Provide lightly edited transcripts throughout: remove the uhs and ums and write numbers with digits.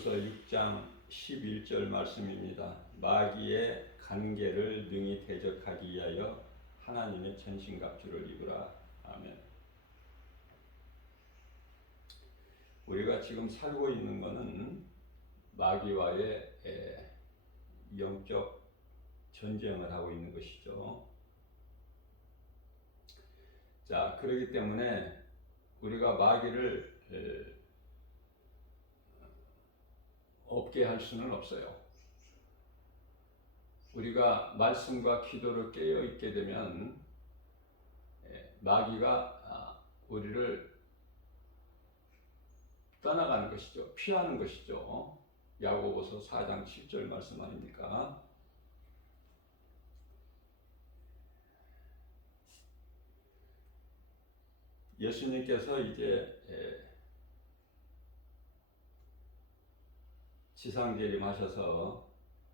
에베소서 6장 11절 말씀입니다. 마귀의 간계를 능히 대적하기 위하여 하나님의 전신갑주를 입으라. 아멘. 우리가 지금 살고 있는 것은 마귀와의 영적 전쟁을 하고 있는 것이죠. 자, 그렇기 때문에 우리가 마귀를 없게 할 수는 없어요. 우리가 말씀과 기도로 깨어 있게 되면 마귀가 우리를 떠나가는 것이죠. 피하는 것이죠. 야고보서 4장 7절 말씀 아닙니까? 예수님께서 이제 지상재림하셔서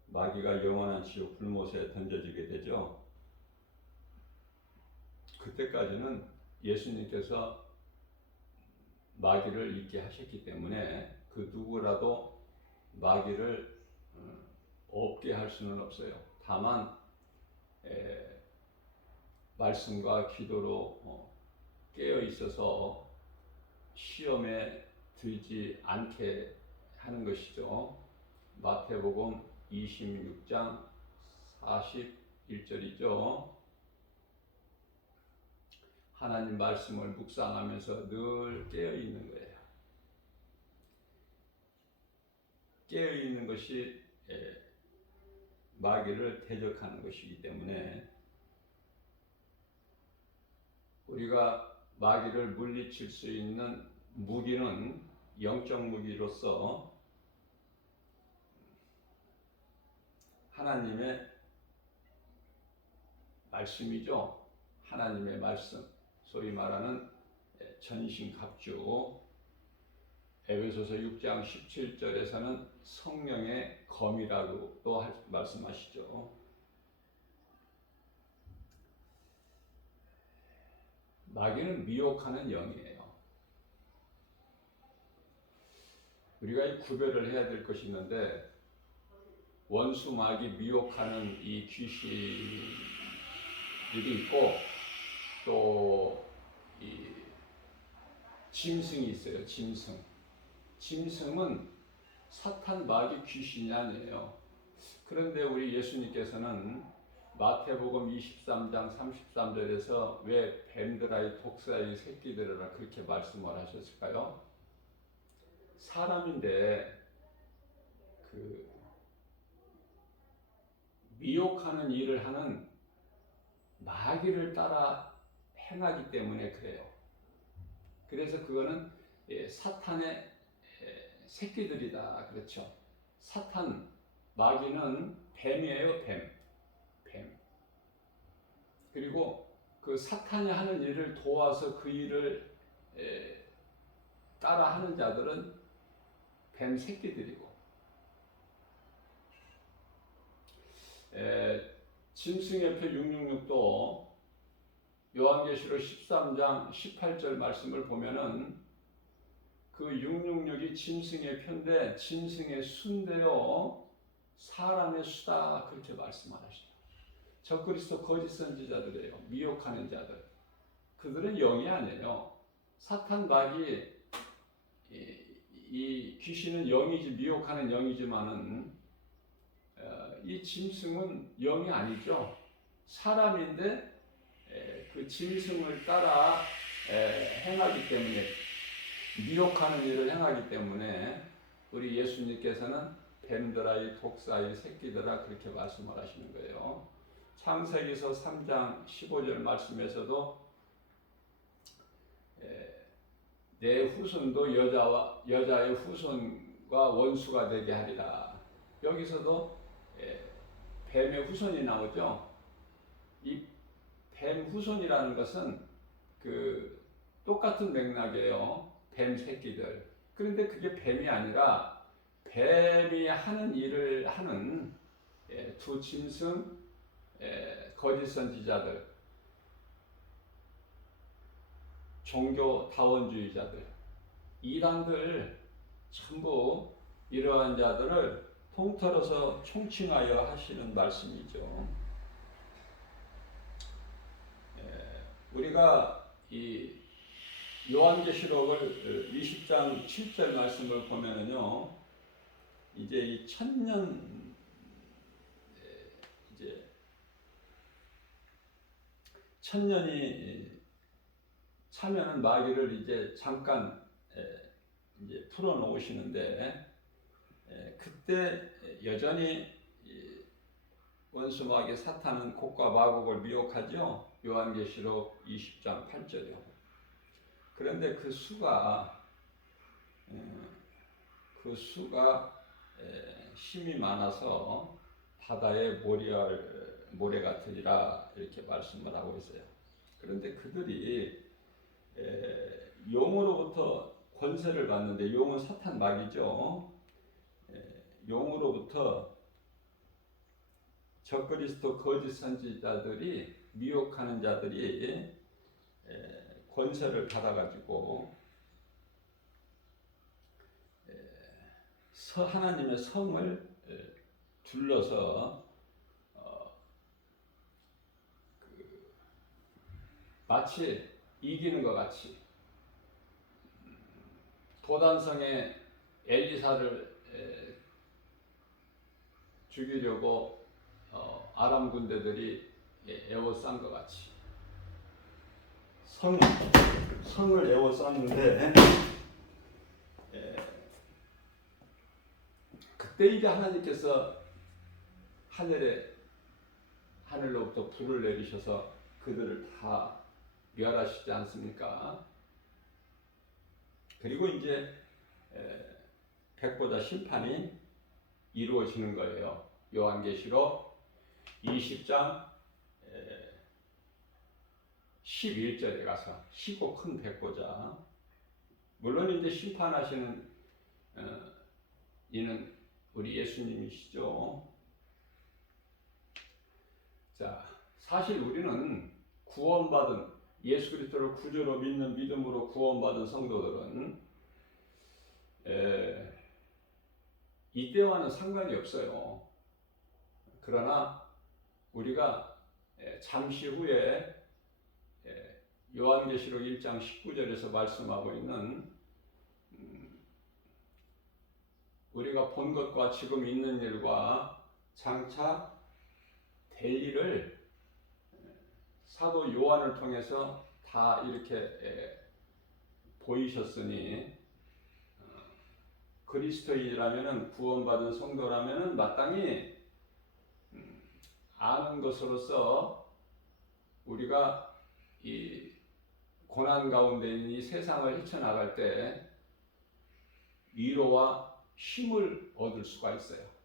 마귀가 영원한 지옥 불못에 던져지게 되죠. 그때까지는 예수님께서 마귀를 있게 하셨기 때문에 그 누구라도 마귀를 없게 할 수는 없어요. 다만 말씀과 기도로 깨어 있어서 시험에 들지 않게 하는 것이죠. 마태복음 26장 41절이죠. 하나님 말씀을 묵상하면서 늘 깨어 있는 거예요. 깨어 있는 것이 마귀를 대적하는 것이기 때문에 우리가 마귀를 물리칠 수 있는 무기는 영적 무기로서 하나님의 말씀이죠. 하나님의 말씀, 소위 말하는 전신갑주. 에베소서 6장 17절에서는 성령의 검이라고 또 말씀하시죠. 마귀는 미혹하는 영이에요. 우리가 이 구별을 해야 될 것이 있는데, 원수 마귀 미혹하는 이 귀신들이 있고, 또 이 짐승이 있어요. 짐승은 사탄 마귀 귀신이 아니에요. 그런데 우리 예수님께서는 마태복음 23장 33절에서 왜 뱀들아이 독사의 새끼들이라 그렇게 말씀을 하셨을까요? 사람인데 그 미혹하는 일을 하는 마귀를 따라 행하기 때문에 그래요. 그래서 그거는 사탄의 새끼들이다. 그렇죠. 사탄, 마귀는 뱀이에요. 뱀. 그리고 그 사탄이 하는 일을 도와서 그 일을 따라 하는 자들은 뱀 새끼들이고, 짐승의 표 666도 요한계시록 13장 18절 말씀을 보면은 그 666이 짐승의 표인데 짐승의 수인데요 사람의 수다 그렇게 말씀하시죠. 적그리스도 거짓 선지자들이에요. 미혹하는 자들. 그들은 영이 아니에요. 사탄 마귀 이 귀신은 영이지, 미혹하는 영이지만은 이 짐승은 영이 아니죠. 사람인데 그 짐승을 따라 행하기 때문에, 미혹하는 일을 행하기 때문에 우리 예수님께서는 뱀들아이 독사의 새끼들아 그렇게 말씀을 하시는 거예요. 창세기서 3장 15절 말씀에서도 내 후손도 여자의 후손과 원수가 되게 하리라. 여기서도 뱀의 후손이 나오죠. 이 뱀 후손이라는 것은 그 똑같은 맥락이에요. 뱀 새끼들. 그런데 그게 뱀이 아니라 뱀이 하는 일을 하는 두 짐승 거짓 선지자들, 종교 다원주의자들, 이단들 전부 이러한 자들을 통틀어서 총칭하여 하시는 말씀이죠. 우리가 이 요한계시록을 20장 7절 말씀을 보면은요, 이제 이 천년 이제 천년이 차면은 마귀를 이제 잠깐 이제 풀어 놓으시는데, 그때 여전히 원수 마귀 사탄은 곡과 마곡을 미혹하죠. 요한계시록 20장 8절이요. 그런데 그 수가 힘이 많아서 바다의 모래 같으리라 이렇게 말씀을 하고 있어요. 그런데 그들이 용으로부터 권세를 받는데, 용은 사탄 마귀죠. 용으로부터 적그리스도 거짓 선지자들이, 미혹하는 자들이 권세를 받아가지고 하나님의 성을 둘러서 마치 이기는 것 같이 도단성에 엘리사를 죽이려고 아람 군대들이 에워싼 것 같이 성을 에워쌌는데, 그때 이제 하나님께서 하늘로부터 불을 내리셔서 그들을 다 멸하시지 않습니까? 그리고 이제 백보자 심판이 이루어지는 거예요. 요한계시록 20장 11절에 가서 시고 큰 백보자, 물론 이제 심판하시는 이는 우리 예수님이시죠. 자, 사실 우리는 구원받은, 예수 그리스도를 구주로 믿는 믿음으로 구원받은 성도들은 이때와는 상관이 없어요. 그러나 우리가 잠시 후에 요한계시록 1장 19절에서 말씀하고 있는 우리가 본 것과 지금 있는 일과 장차 될 일을 사도 요한을 통해서 다 이렇게 보이셨으니, 그리스도인이라면은, 구원받은 성도라면은 마땅히 아는 것으로서 우리가 이 고난 가운데 있는 이 세상을 헤쳐나갈 때 위로와 힘을 얻을 수가 있어요.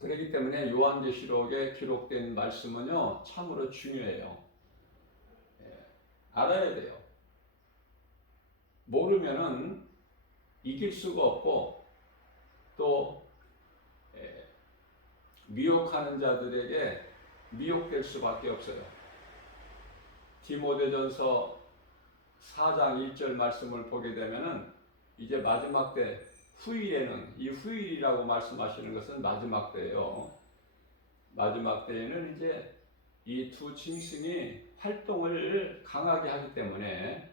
그렇기 때문에 요한계시록에 기록된 말씀은요, 참으로 중요해요. 알아야 돼요. 모르면은 이길 수가 없고, 또 미혹하는 자들에게 미혹될 수밖에 없어요. 디모데전서 4장 1절 말씀을 보게 되면은 이제 마지막 때 후일에는, 이 후일이라고 말씀하시는 것은 마지막 때예요. 마지막 때에는 이제 이 두 짐승이 활동을 강하게 하기 때문에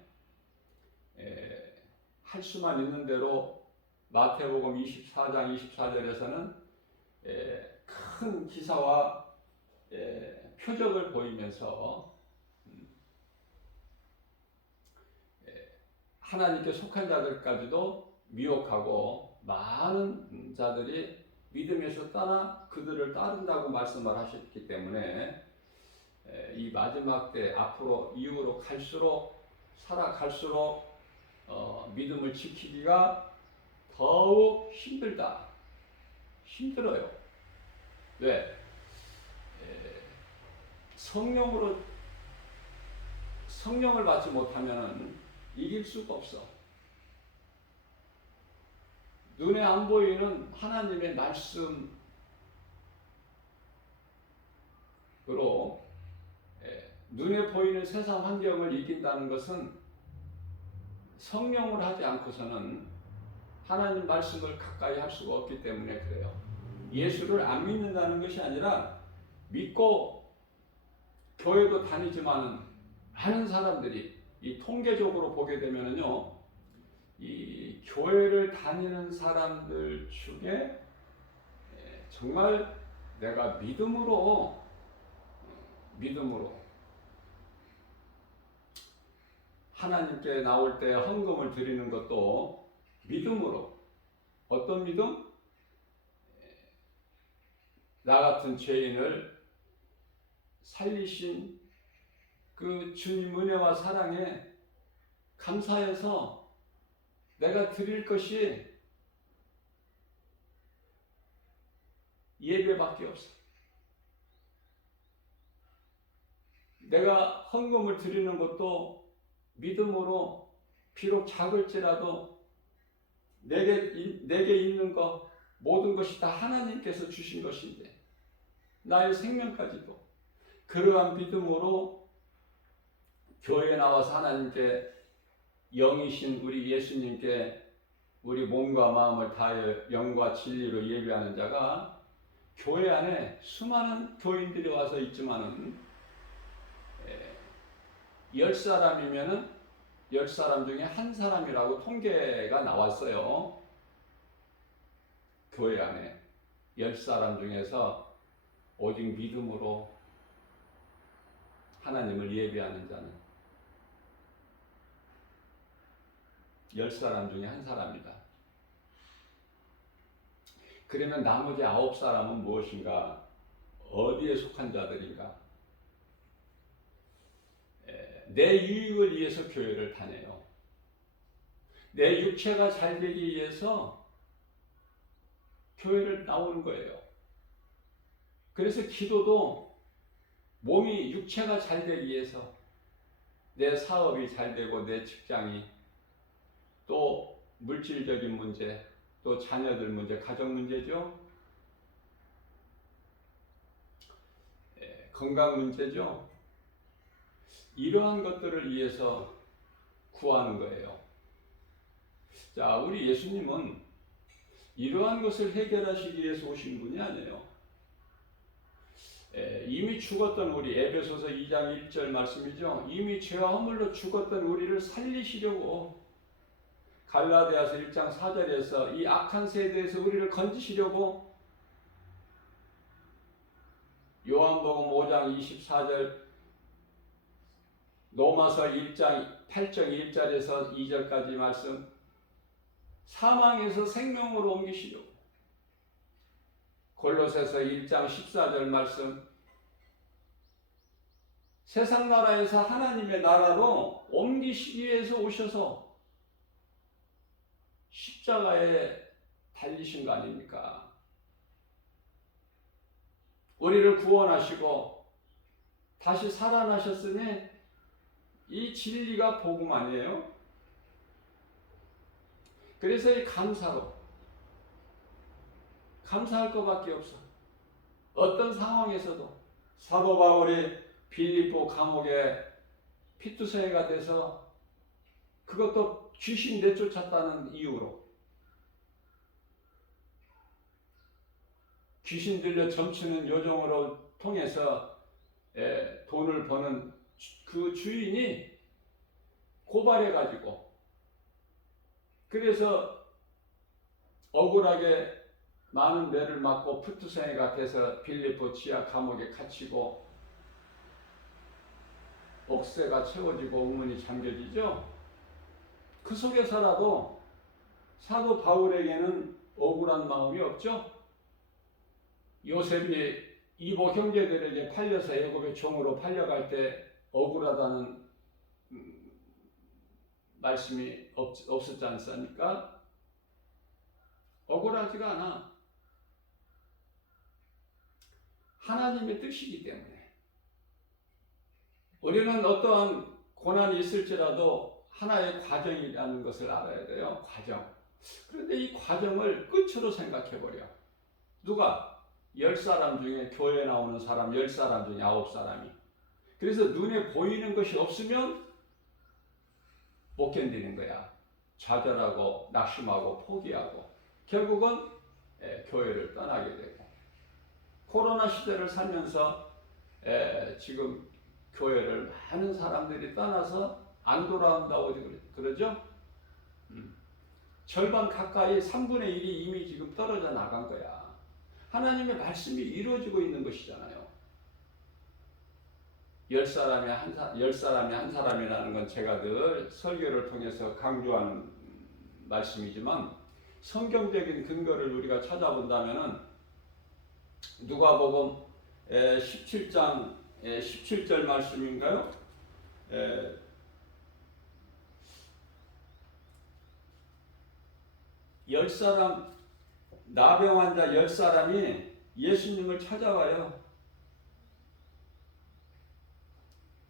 할 수만 있는 대로 마태복음 24장 24절에서는 큰 기사와 표적을 보이면서 하나님께 속한 자들까지도 미혹하고, 많은 자들이 믿음에서 떠나 그들을 따른다고 말씀을 하셨기 때문에 이 마지막 때 앞으로 이후로 살아갈수록 믿음을 지키기가 더욱 힘들어요. 왜? 성령을 받지 못하면 이길 수가 없어. 눈에 안 보이는 하나님의 말씀으로 눈에 보이는 세상 환경을 이긴다는 것은 성령을 하지 않고서는 하나님 말씀을 가까이 할 수가 없기 때문에 그래요. 예수를 안 믿는다는 것이 아니라 믿고 교회도 다니지만은 많은 사람들이 이 통계적으로 보게 되면은요, 이 교회를 다니는 사람들 중에 정말 내가 믿음으로 하나님께 나올 때 헌금을 드리는 것도 믿음으로, 어떤 믿음? 나 같은 죄인을 살리신 그 주님 은혜와 사랑에 감사해서 내가 드릴 것이 예배밖에 없어. 내가 헌금을 드리는 것도 믿음으로, 비록 작을지라도 내게 있는 것 모든 것이 다 하나님께서 주신 것인데, 나의 생명까지도 그러한 믿음으로 교회에 나와서 하나님께, 영이신 우리 예수님께 우리 몸과 마음을 다하여 영과 진리로 예배하는 자가, 교회 안에 수많은 교인들이 와서 있지만은 10사람이면은 10사람 중에 한 사람이라고 통계가 나왔어요. 교회 안에 10사람 중에서 오직 믿음으로 하나님을 예배하는 자는 10사람 중에 한 사람이다. 그러면 나머지 9사람은 무엇인가? 어디에 속한 자들인가? 내 유익을 위해서 교회를 다녀요. 내 육체가 잘 되기 위해서 교회를 나오는 거예요. 그래서 기도도 몸이, 육체가 잘 되기 위해서, 내 사업이 잘 되고 내 직장이, 또 물질적인 문제, 또 자녀들 문제, 가정 문제죠. 건강 문제죠. 이러한 것들을 위해서 구하는 거예요. 자, 우리 예수님은 이러한 것을 해결하시기 위해서 오신 분이 아니에요. 이미 죽었던 우리, 에베소서 2장 1절 말씀이죠. 이미 죄와 허물로 죽었던 우리를 살리시려고, 갈라디아서 1장 4절에서 이 악한 세대에서 우리를 건지시려고, 요한복음 5장 24절, 로마서 1장 8장 1절에서 2절까지 말씀, 사망에서 생명으로 옮기시려고, 골로새서 1장 14절 말씀, 세상 나라에서 하나님의 나라로 옮기시기 위해서 오셔서 십자가에 달리신 거 아닙니까? 우리를 구원하시고 다시 살아나셨으니 이 진리가 복음 아니에요? 그래서 이 감사할 것밖에 없어. 어떤 상황에서도 사도 바울이 빌립보 감옥에 피투성이가 돼서, 그것도 귀신 내쫓았다는 이유로, 귀신 들려 점치는 요정으로 통해서 돈을 버는 그 주인이 고발해가지고, 그래서 억울하게 많은 매를 맞고 피투성이가 돼서 빌립보 지하 감옥에 갇히고, 억새가 채워지고 옥문이 잠겨지죠. 그 속에서라도 사도 바울에게는 억울한 마음이 없죠. 요셉이 이복 형제들에게 팔려서 애굽의 종으로 팔려갈 때 억울하다는 말씀이 없었지 않습니까? 억울하지가 않아. 하나님의 뜻이기 때문에. 우리는 어떠한 고난이 있을지라도 하나의 과정이라는 것을 알아야 돼요. 과정. 그런데 이 과정을 끝으로 생각해버려. 누가? 10사람 중에, 교회에 나오는 사람 10사람 중에 9사람이. 그래서 눈에 보이는 것이 없으면 못 견디는 거야. 좌절하고 낙심하고 포기하고 결국은 교회를 떠나게 되고, 코로나 시대를 살면서 지금 교회를 많은 사람들이 떠나서 안 돌아온다고 그러죠? 절반 가까이 3분의 1이 이미 지금 떨어져 나간 거야. 하나님의 말씀이 이루어지고 있는 것이잖아요. 열 사람이 한 사람이라는 건 제가 늘 설교를 통해서 강조하는 말씀이지만, 성경적인 근거를 우리가 찾아본다면은 누가복음 17장 17절 말씀인가요? 나병 환자 10사람이 예수님을 찾아와요.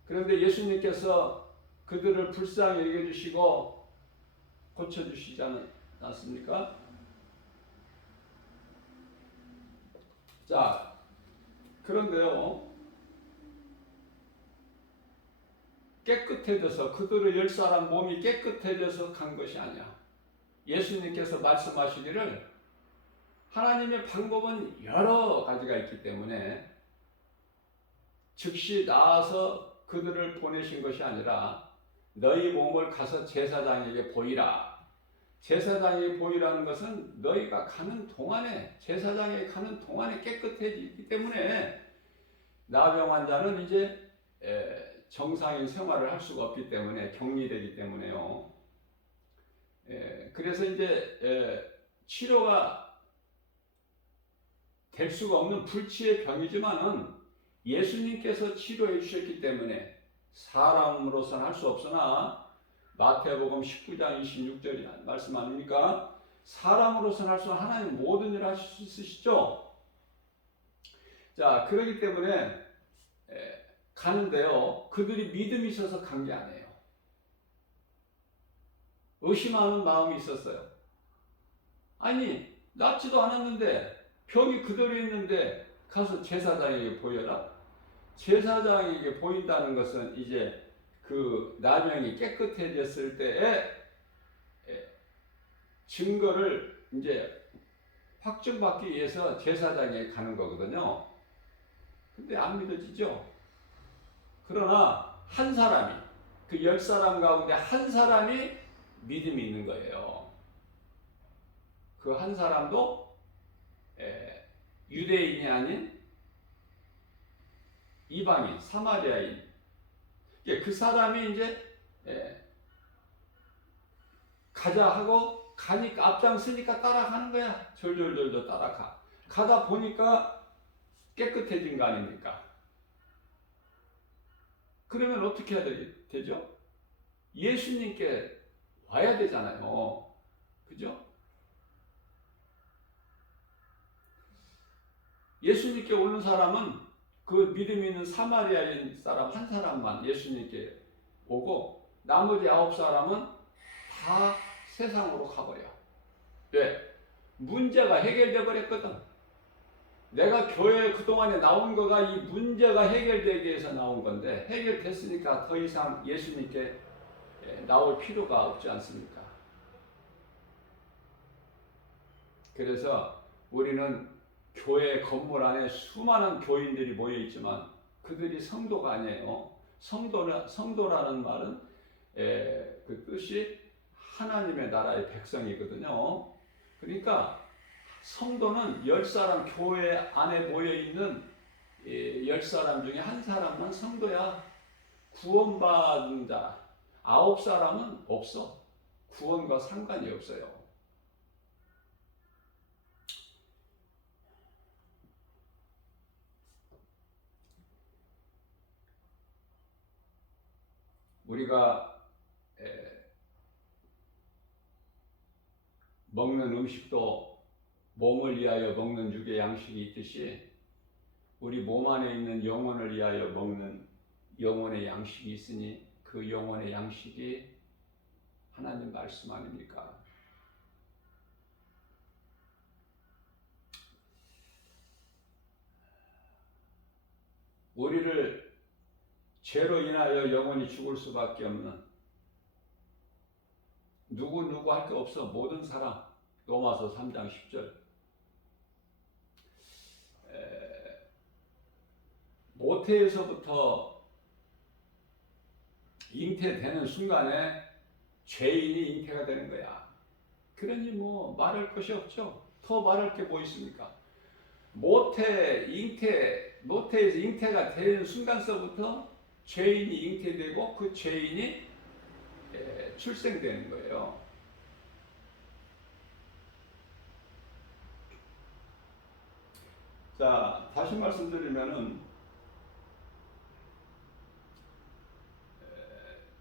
그런데 예수님께서 그들을 불쌍히 여겨주시고 고쳐주시지 않습니까? 자, 그런데요, 깨끗해져서, 그들의 10사람 몸이 깨끗해져서 간 것이 아니야. 예수님께서 말씀하시기를 하나님의 방법은 여러 가지가 있기 때문에 즉시 나아서 그들을 보내신 것이 아니라 너희 몸을 가서 제사장에게 보이라. 제사장에게 보이라는 것은 너희가 가는 동안에, 제사장에게 가는 동안에 깨끗해지기 때문에 나병 환자는 이제 정상인 생활을 할 수가 없기 때문에, 격리되기 때문에요. 그래서 이제 치료가 될 수가 없는 불치의 병이지만은 예수님께서 치료해 주셨기 때문에 사람으로서는 할 수 없으나, 마태복음 19장 26절이 말씀 아닙니까? 사람으로서는 할 수 없는 하나님 모든 일을 하실 수 있으시죠? 자, 그렇기 때문에 가는데요, 그들이 믿음이 있어서 간 게 아니에요. 의심하는 마음이 있었어요. 아니, 낫지도 않았는데, 병이 그대로 있는데 가서 제사장에게 보여라? 제사장에게 보인다는 것은 이제 그 나병이 깨끗해졌을 때의 증거를 이제 확증받기 위해서 제사장에 가는 거거든요. 근데 안 믿어지죠? 그러나 한 사람이, 그 10사람 가운데 한 사람이 믿음이 있는 거예요. 그 한 사람도 유대인이 아닌 이방인, 사마리아인. 그 사람이 이제 가자 하고 가니까, 앞장서니까 따라가는 거야. 졸졸졸졸 따라가. 가다 보니까 깨끗해진 거 아닙니까? 그러면 어떻게 해야 되죠? 예수님께 와야 되잖아요. 그죠? 예수님께 오는 사람은 그 믿음 있는 사마리아인 사람 한 사람만 예수님께 오고, 나머지 9사람은 다 세상으로 가버려. 왜? 문제가 해결돼 버렸거든. 내가 교회에 그동안에 나온 거가 이 문제가 해결되기 위해서 나온 건데, 해결됐으니까 더 이상 예수님께 나올 필요가 없지 않습니까? 그래서 우리는 교회 건물 안에 수많은 교인들이 모여 있지만 그들이 성도가 아니에요. 성도라는 말은 그 뜻이 하나님의 나라의 백성이거든요. 그러니까 성도는 10사람, 교회 안에 모여 있는 10사람 중에 한 사람만 성도야. 구원받은 자 9사람은 없어. 구원과 상관이 없어요. 우리가 먹는 음식도 몸을 위하여 먹는 육의 양식이 있듯이, 우리 몸 안에 있는 영혼을 위하여 먹는 영혼의 양식이 있으니 그 영혼의 양식이 하나님 말씀 아닙니까? 우리를 죄로 인하여 영혼이 죽을 수밖에 없는 누구 할 게 없어. 모든 사람. 로마서 3장 10절. 모태에서부터 잉태되는 순간에 죄인이 잉태가 되는 거야. 그러니 뭐 말할 것이 없죠. 더 말할 게 뭐 있습니까? 모태에서 잉태가 되는 순간서부터 죄인이 잉태되고 그 죄인이 출생되는 거예요. 자, 다시 말씀드리면은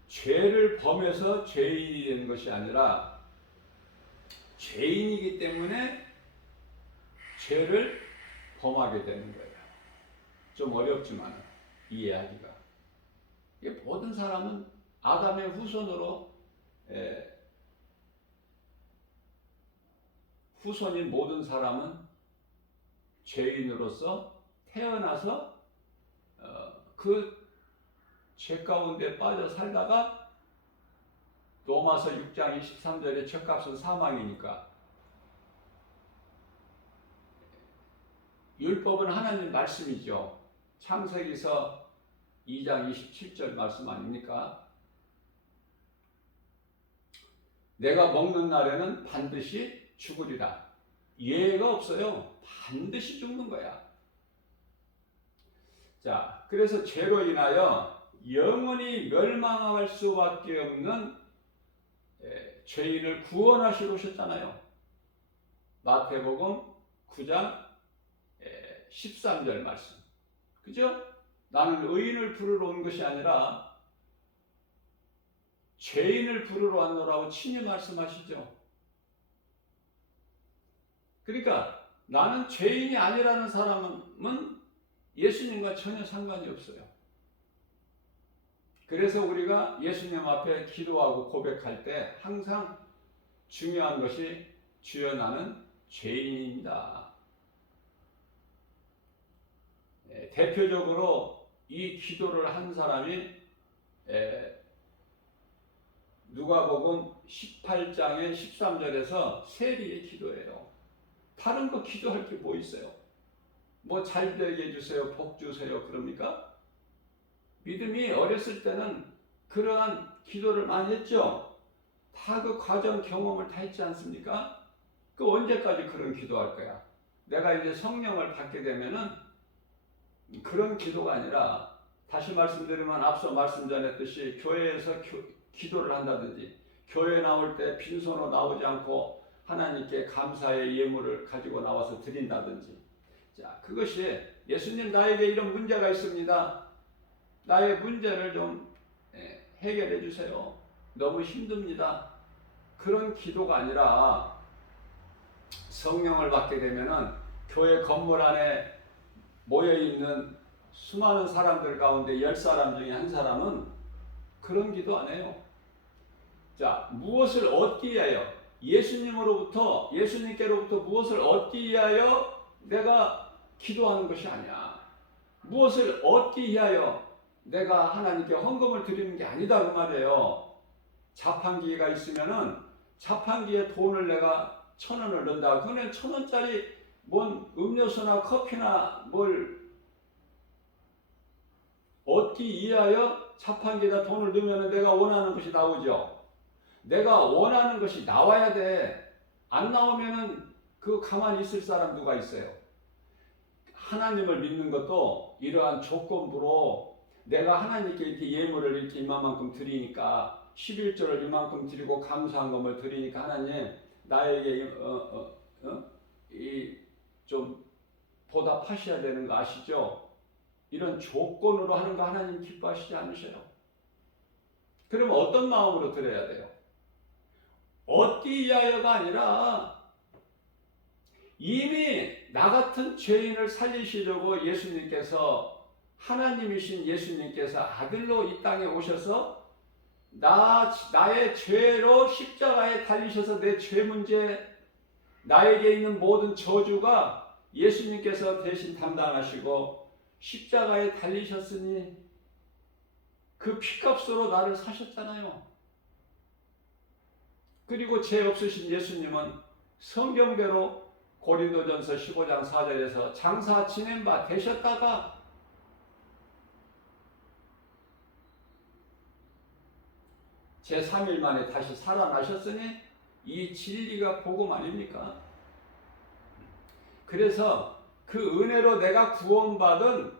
죄를 범해서 죄인이 되는 것이 아니라 죄인이기 때문에 죄를 범하게 되는 거예요. 좀 어렵지만 이해하기가. 이게 모든 사람은 아담의 후손으로 후손인 모든 사람은 죄인으로서 태어나서 그 죄 가운데 빠져 살다가 로마서 6장 23절의 죄값은 사망이니까 율법은 하나님 말씀이죠. 창세기서 2장 27절 말씀 아닙니까? 내가 먹는 날에는 반드시 죽으리라. 예외가 없어요. 반드시 죽는 거야. 자, 그래서 죄로 인하여 영원히 멸망할 수밖에 없는 죄인을 구원하시러 오셨잖아요. 마태복음 9장 13절 말씀. 그죠? 나는 의인을 부르러 온 것이 아니라 죄인을 부르러 왔노라고 친히 말씀하시죠. 그러니까 나는 죄인이 아니라는 사람은 예수님과 전혀 상관이 없어요. 그래서 우리가 예수님 앞에 기도하고 고백할 때 항상 중요한 것이 주여 나는 죄인입니다. 대표적으로 이 기도를 한 사람이 누가복음 18장의 13절에서 세리의 기도예요. 다른 거 기도할 게 뭐 있어요? 뭐 잘 되게 해주세요, 복 주세요, 그럽니까? 믿음이 어렸을 때는 그러한 기도를 많이 했죠. 다 그 과정 경험을 다 했지 않습니까? 그 언제까지 그런 기도할 거야? 내가 이제 성령을 받게 되면은 그런 기도가 아니라 다시 말씀드리면 앞서 말씀 전했듯이 교회에서 기도를 한다든지 교회 나올 때 빈손으로 나오지 않고 하나님께 감사의 예물을 가지고 나와서 드린다든지 자 그것이 예수님 나에게 이런 문제가 있습니다. 나의 문제를 좀 해결해 주세요. 너무 힘듭니다. 그런 기도가 아니라 성령을 받게 되면은 교회 건물 안에 모여있는 수많은 사람들 가운데 10사람 중에 한 사람은 그런 기도 안 해요. 자, 무엇을 얻기 위하여 예수님께로부터 무엇을 얻기 위하여 내가 기도하는 것이 아니야. 무엇을 얻기 위하여 내가 하나님께 헌금을 드리는 게 아니다 그 말이에요. 자판기가 있으면은 자판기에 돈을 내가 1,000원을 넣는다. 그러면 1,000원짜리 뭔 음료수나 커피나 뭘 얻기 위하여 자판기에다 돈을 넣으면 내가 원하는 것이 나오죠. 내가 원하는 것이 나와야 돼. 안 나오면은 그 가만히 있을 사람 누가 있어요? 하나님을 믿는 것도 이러한 조건부로 내가 하나님께 이렇게 예물을 이렇게 이만큼 드리니까 11조를 이만큼 드리고 감사한 것을 드리니까 하나님 나에게 좀 보답하셔야 되는 거 아시죠? 이런 조건으로 하는 거 하나님 기뻐하시지 않으셔요. 그럼 어떤 마음으로 드려야 돼요? 얻기 위하여가 아니라 이미 나 같은 죄인을 살리시려고 예수님께서 하나님이신 예수님께서 아들로 이 땅에 오셔서 나의 죄로 십자가에 달리셔서 내 죄 문제 나에게 있는 모든 저주가 예수님께서 대신 담당하시고 십자가에 달리셨으니 그 피값으로 나를 사셨잖아요. 그리고 죄 없으신 예수님은 성경대로 고린도전서 15장 4절에서 장사 지낸 바 되셨다가 제3일 만에 다시 살아나셨으니 이 진리가 복음 아닙니까? 그래서 그 은혜로 내가 구원받은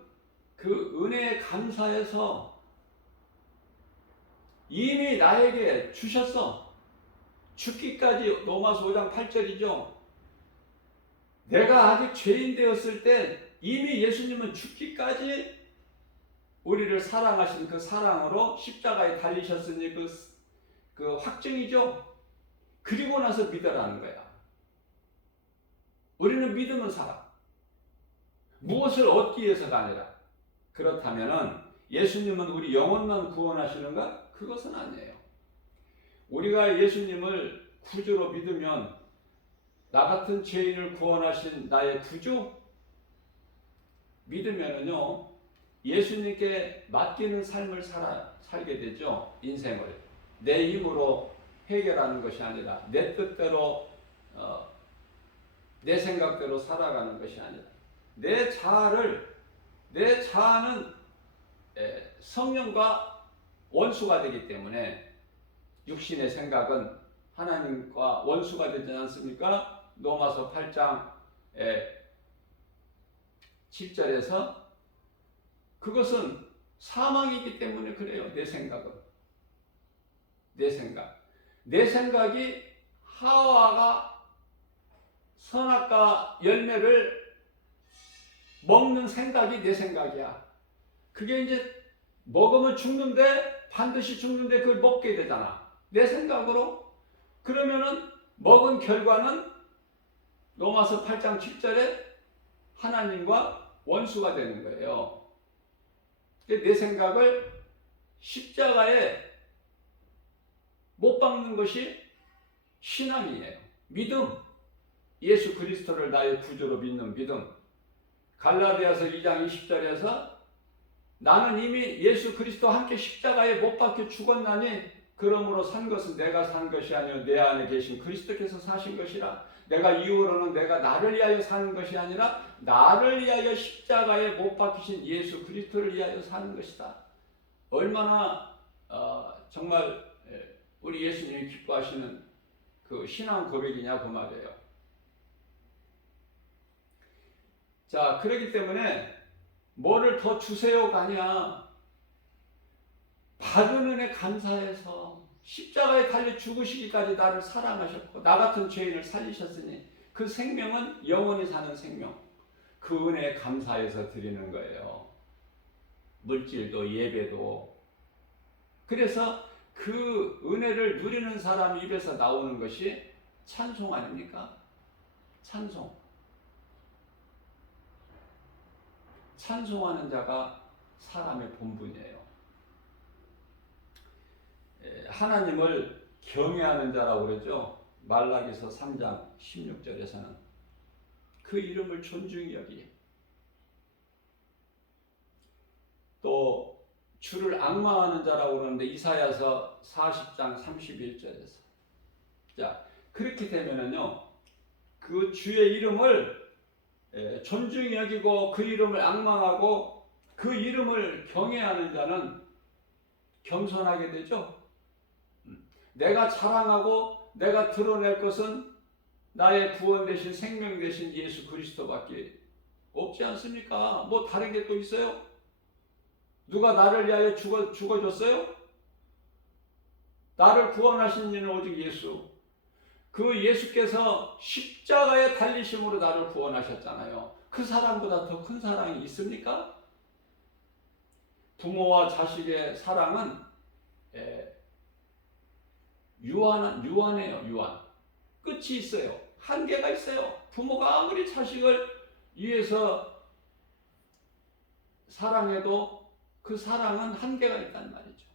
그 은혜에 감사해서 이미 나에게 주셨어. 죽기까지. 로마서 5장 8절이죠. 내가 아직 죄인 되었을 때 이미 예수님은 죽기까지 우리를 사랑하신 그 사랑으로 십자가에 달리셨으니 그 확증이죠. 그리고 나서 믿으라는 거야. 우리는 믿음은 살아. 무엇을 얻기 위해서가 아니라. 그렇다면 예수님은 우리 영혼만 구원하시는가? 그것은 아니에요. 우리가 예수님을 구주로 믿으면 나 같은 죄인을 구원하신 나의 구주 믿으면은요, 예수님께 맡기는 삶을 살게 되죠. 인생을 내 힘으로 해결하는 것이 아니라 내 뜻대로 내 생각대로 살아가는 것이 아니라 내 자아는 성령과 원수가 되기 때문에 육신의 생각은 하나님과 원수가 되지 않습니까? 로마서 8장 7절에서 그것은 사망이기 때문에 그래요. 내 생각이 하와가 선악과 열매를 먹는 생각이 내 생각이야. 그게 이제 먹으면 죽는데, 반드시 죽는데 그걸 먹게 되잖아. 내 생각으로. 그러면은 먹은 결과는 로마서 8장 7절에 하나님과 원수가 되는 거예요. 내 생각을 십자가에 못 박는 것이 신앙이에요. 믿음. 예수 그리스도를 나의 구주로 믿는 믿음. 갈라디아서 2장 20절에서 나는 이미 예수 그리스도와 함께 십자가에 못 박혀 죽었나니 그러므로 산 것은 내가 산 것이 아니요 내 안에 계신 그리스도께서 사신 것이라. 내가 이후로는 내가 나를 위하여 사는 것이 아니라 나를 위하여 십자가에 못 박히신 예수 그리스도를 위하여 사는 것이다. 얼마나 정말 우리 예수님이 기뻐하시는 그 신앙 고백이냐 그 말이에요. 자, 그렇기 때문에 뭐를 더 주세요가 아니야. 받은 은혜 감사해서 십자가에 달려 죽으시기까지 나를 사랑하셨고 나 같은 죄인을 살리셨으니 그 생명은 영원히 사는 생명. 그 은혜에 감사해서 드리는 거예요. 물질도 예배도. 그래서 그 은혜를 누리는 사람 입에서 나오는 것이 찬송 아닙니까? 찬송. 찬송하는 자가 사람의 본분이에요. 하나님을 경외하는 자라고 그러죠. 말라기서 3장 16절에서는 그 이름을 존중히 여기. 또 주를 악망하는 자라고 그러는데 이사야서 40장 31절에서. 자, 그렇게 되면은요, 그 주의 이름을 존중히 여기고 그 이름을 악망하고 그 이름을 경외하는 자는 겸손하게 되죠. 내가 자랑하고 내가 드러낼 것은 나의 구원 되신 생명 되신 예수 그리스도밖에 없지 않습니까? 뭐 다른 게 또 있어요? 누가 나를 위하여 죽어줬어요? 나를 구원하신 이는 오직 예수. 그 예수께서 십자가에 달리심으로 나를 구원하셨잖아요. 그 사랑보다 더 큰 사랑이 있습니까? 부모와 자식의 사랑은 유한해요. 유한. 끝이 있어요. 한계가 있어요. 부모가 아무리 자식을 위해서 사랑해도 그 사랑은 한계가 있단 말이죠.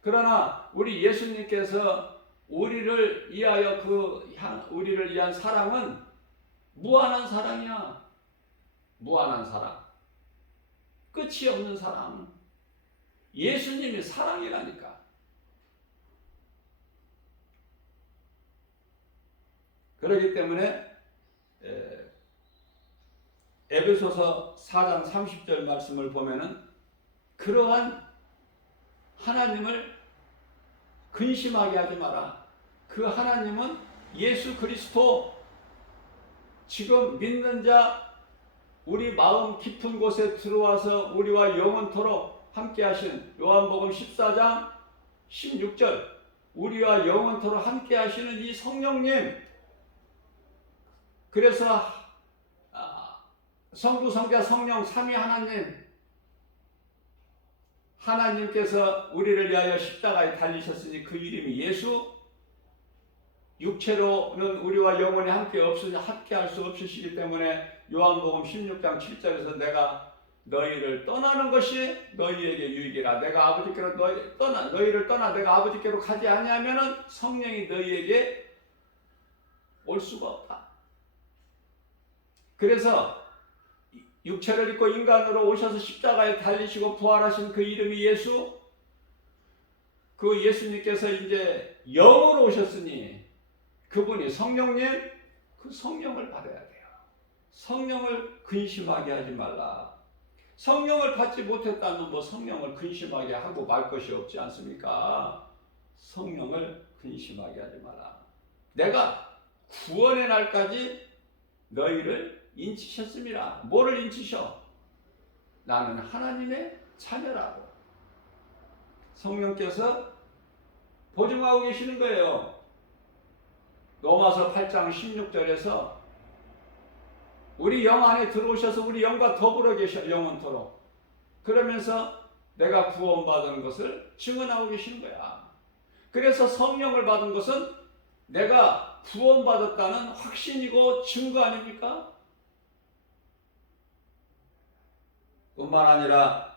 그러나 우리 예수님께서 우리를 위한 사랑은 무한한 사랑이야. 무한한 사랑. 끝이 없는 사랑. 예수님이 사랑이라니까. 그렇기 때문에 에베소서 4장 30절 말씀을 보면은 그러한 하나님을 근심하게 하지 마라. 그 하나님은 예수 그리스도, 지금 믿는 자 우리 마음 깊은 곳에 들어와서 우리와 영원토록 함께 하신, 요한복음 14장 16절, 우리와 영원토록 함께 하시는 이 성령님, 그래서 성부 성자 성령 삼위 하나님께서 우리를 위하여 십자가에 달리셨으니 그 이름이 예수. 육체로는 우리와 영원히 함께 할 수 없으시기 때문에 요한복음 16장 7절에서 내가 너희를 떠나는 것이 너희에게 유익이라. 내가 아버지께로 너희를 떠나 내가 아버지께로 가지 아니하면은 성령이 너희에게 올 수가 없다. 그래서 육체를 입고 인간으로 오셔서 십자가에 달리시고 부활하신 그 이름이 예수, 그 예수님께서 이제 영으로 오셨으니 그분이 성령님, 그 성령을 받아야 돼요. 성령을 근심하게 하지 말라. 성령을 받지 못했다면 뭐 성령을 근심하게 하고 말 것이 없지 않습니까? 성령을 근심하게 하지 마라. 내가 구원의 날까지 너희를 인치셨습니다. 뭐를 인치셔? 나는 하나님의 자녀라고. 성령께서 보증하고 계시는 거예요. 로마서 8장 16절에서 우리 영 안에 들어오셔서 우리 영과 더불어 계셔, 영원토록. 그러면서 내가 구원받은 것을 증언하고 계시는 거야. 그래서 성령을 받은 것은 내가 구원받았다는 확신이고 증거 아닙니까? 뿐만 아니라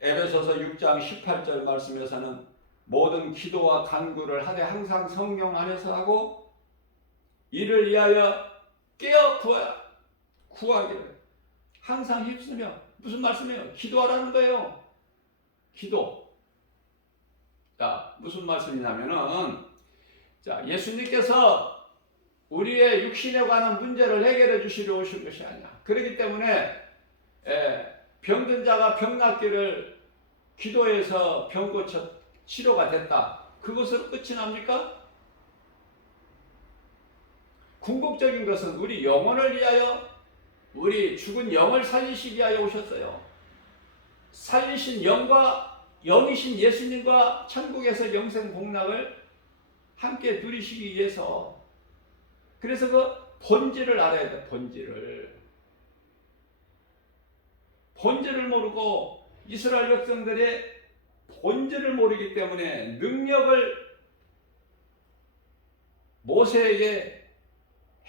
에베소서 6장 18절 말씀에서는 모든 기도와 간구를 하되 항상 성령 안에서 하고 이를 위하여 깨어 구하기를 항상 힘쓰며. 무슨 말씀이에요? 기도하라는 거예요. 기도. 자, 무슨 말씀이냐면은, 자, 예수님께서 우리의 육신에 관한 문제를 해결해 주시려 오신 것이 아니야. 그렇기 때문에 병든 자가 병 낫기를 기도해서 병 고쳐 치료가 됐다. 그것으로 끝이 납니까? 궁극적인 것은 우리 영혼을 위하여, 우리 죽은 영을 살리시기 위하여 오셨어요. 살리신 영이신 예수님과 천국에서 영생 복락을 함께 누리시기 위해서. 그래서 그 본질을 알아야 돼. 본질을 모르고 이스라엘 백성들의 본질을 모르기 때문에 능력을 모세에게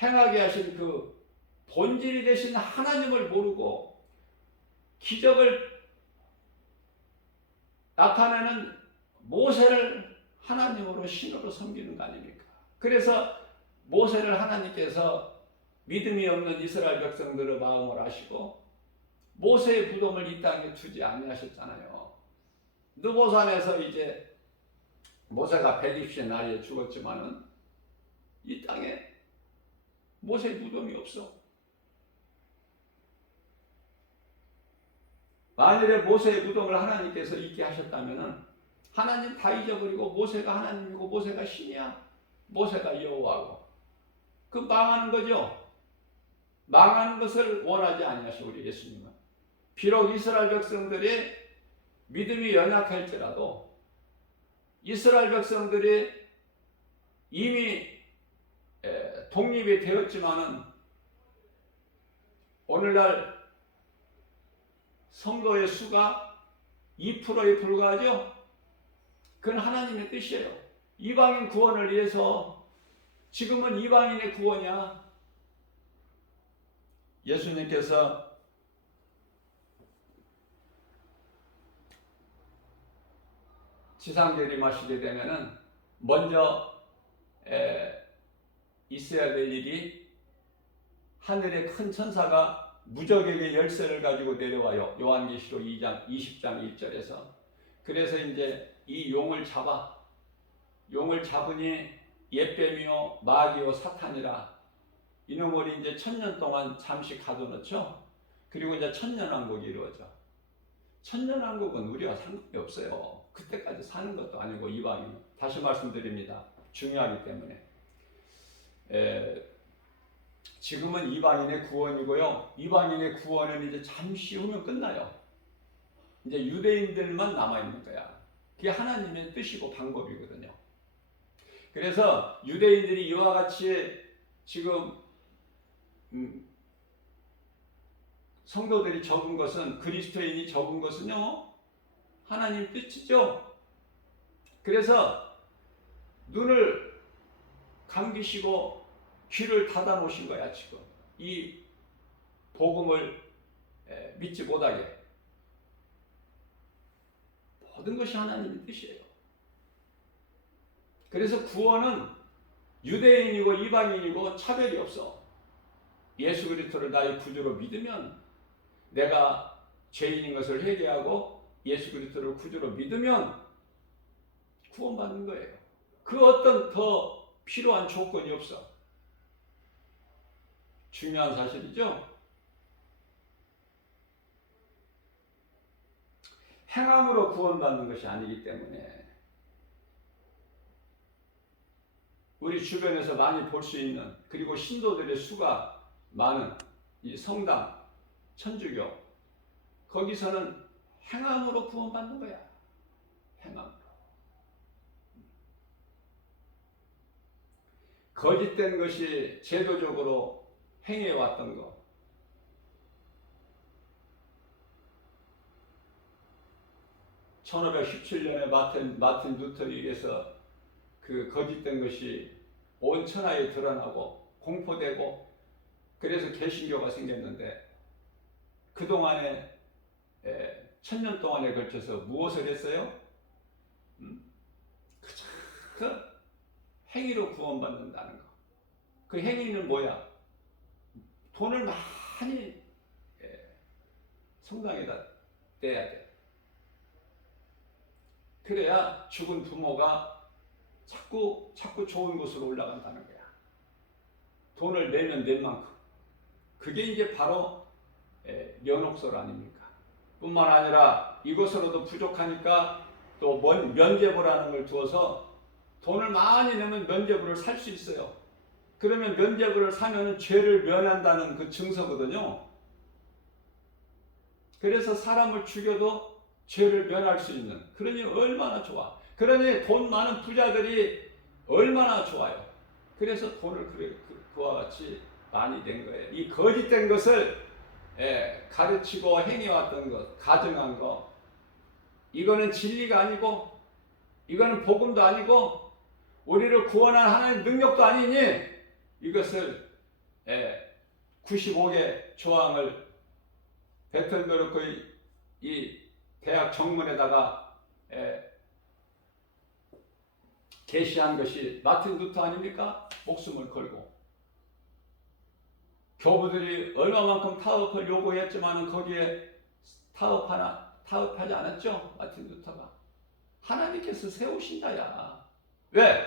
행하게 하신 그 본질이 되신 하나님을 모르고 기적을 나타내는 모세를 하나님으로 신으로 섬기는 거 아닙니까? 그래서 모세를 하나님께서 믿음이 없는 이스라엘 백성들의 마음을 아시고 모세의 무덤을 이 땅에 두지 아니하셨잖아요. 느보산에서 이제 모세가 120세 나이에 죽었지만은 이 땅에 모세의 무덤이 없어. 만일에 모세의 무덤을 하나님께서 있게 하셨다면은 하나님 다 잊어버리고 모세가 하나님이고 모세가 신이야. 모세가 여호와고. 그 망하는 거죠. 망하는 것을 원하지 아니하시고 우리 예수님은. 비록 이스라엘 백성들이 믿음이 연약할지라도 이스라엘 백성들이 이미 독립이 되었지만은 오늘날 성도의 수가 2%에 불과하죠. 그건 하나님의 뜻이에요. 이방인 구원을 위해서. 지금은 이방인의 구원이야. 예수님께서 지상재림하시게 되면은 먼저 있어야 될 일이 하늘의 큰 천사가 무적에게 열쇠를 가지고 내려와요. 요한계시록 2장 20장 1절에서. 그래서 이제 이 용을 잡으니 옛뱀이요 마귀요 사탄이라 이놈을 이제 1000년 동안 잠시 가둬놓죠. 그리고 이제 천년왕국이 이루어져. 천년왕국은 우리와 상관이 없어요. 그때까지 사는 것도 아니고 이방인. 다시 말씀드립니다. 중요하기 때문에. 지금은 이방인의 구원이고요. 이방인의 구원은 이제 잠시 후면 끝나요. 이제 유대인들만 남아있는 거야. 그게 하나님의 뜻이고 방법이거든요. 그래서 유대인들이 이와 같이 지금 성도들이 적은 것은, 그리스도인이 적은 것은요, 하나님 뜻이죠. 그래서 눈을 감기시고 귀를 닫아 놓으신 거야, 지금. 이 복음을 믿지 못하게. 모든 것이 하나님의 뜻이에요. 그래서 구원은 유대인이고 이방인이고 차별이 없어. 예수 그리스도를 나의 구주로 믿으면, 내가 죄인인 것을 회개하고 예수 그리스도를 구주로 믿으면 구원받는 거예요. 그 어떤 더 필요한 조건이 없어. 중요한 사실이죠. 행함으로 구원받는 것이 아니기 때문에 우리 주변에서 많이 볼 수 있는, 그리고 신도들의 수가 많은 이 성당, 천주교, 거기서는 행함으로 구원받는 거야. 행함으로. 거짓된 것이 제도적으로 행해왔던 것, 1517년에 마틴 루터에 의해서 그 거짓된 것이 온 천하에 드러나고 공포되고, 그래서 개신교가 생겼는데, 그동안에 1000년 동안에 걸쳐서 무엇을 했어요? 그 행위로 구원받는다는 거. 그 행위는 뭐야? 돈을 많이 성당에다 떼야 돼. 그래야 죽은 부모가 자꾸 좋은 곳으로 올라간다는 거야. 돈을 내면 낸 만큼. 그게 이제 바로 면옥설 아닙니까? 뿐만 아니라 이것으로도 부족하니까 또 면죄부라는 걸 두어서 돈을 많이 내면 면죄부를 살 수 있어요. 그러면 면죄부를 사면 죄를 면한다는 그 증서거든요. 그래서 사람을 죽여도 죄를 면할 수 있는, 그러니 얼마나 좋아. 그러니 돈 많은 부자들이 얼마나 좋아요. 그래서 돈을 그와 같이 많이 낸 거예요. 이 거짓된 것을 가르치고 행해왔던 것, 가정한 것, 이거는 진리가 아니고, 이거는 복음도 아니고, 우리를 구원한 하나님의 능력도 아니니, 이것을 95개 조항을 베틀베르크 이 대학 정문에다가 게시한 것이 마틴 루터 아닙니까? 목숨을 걸고 교부들이 얼마만큼 타협을 요구했지만 거기에 타협하지 않았죠. 마틴 루터가. 하나님께서 세우신다야. 왜?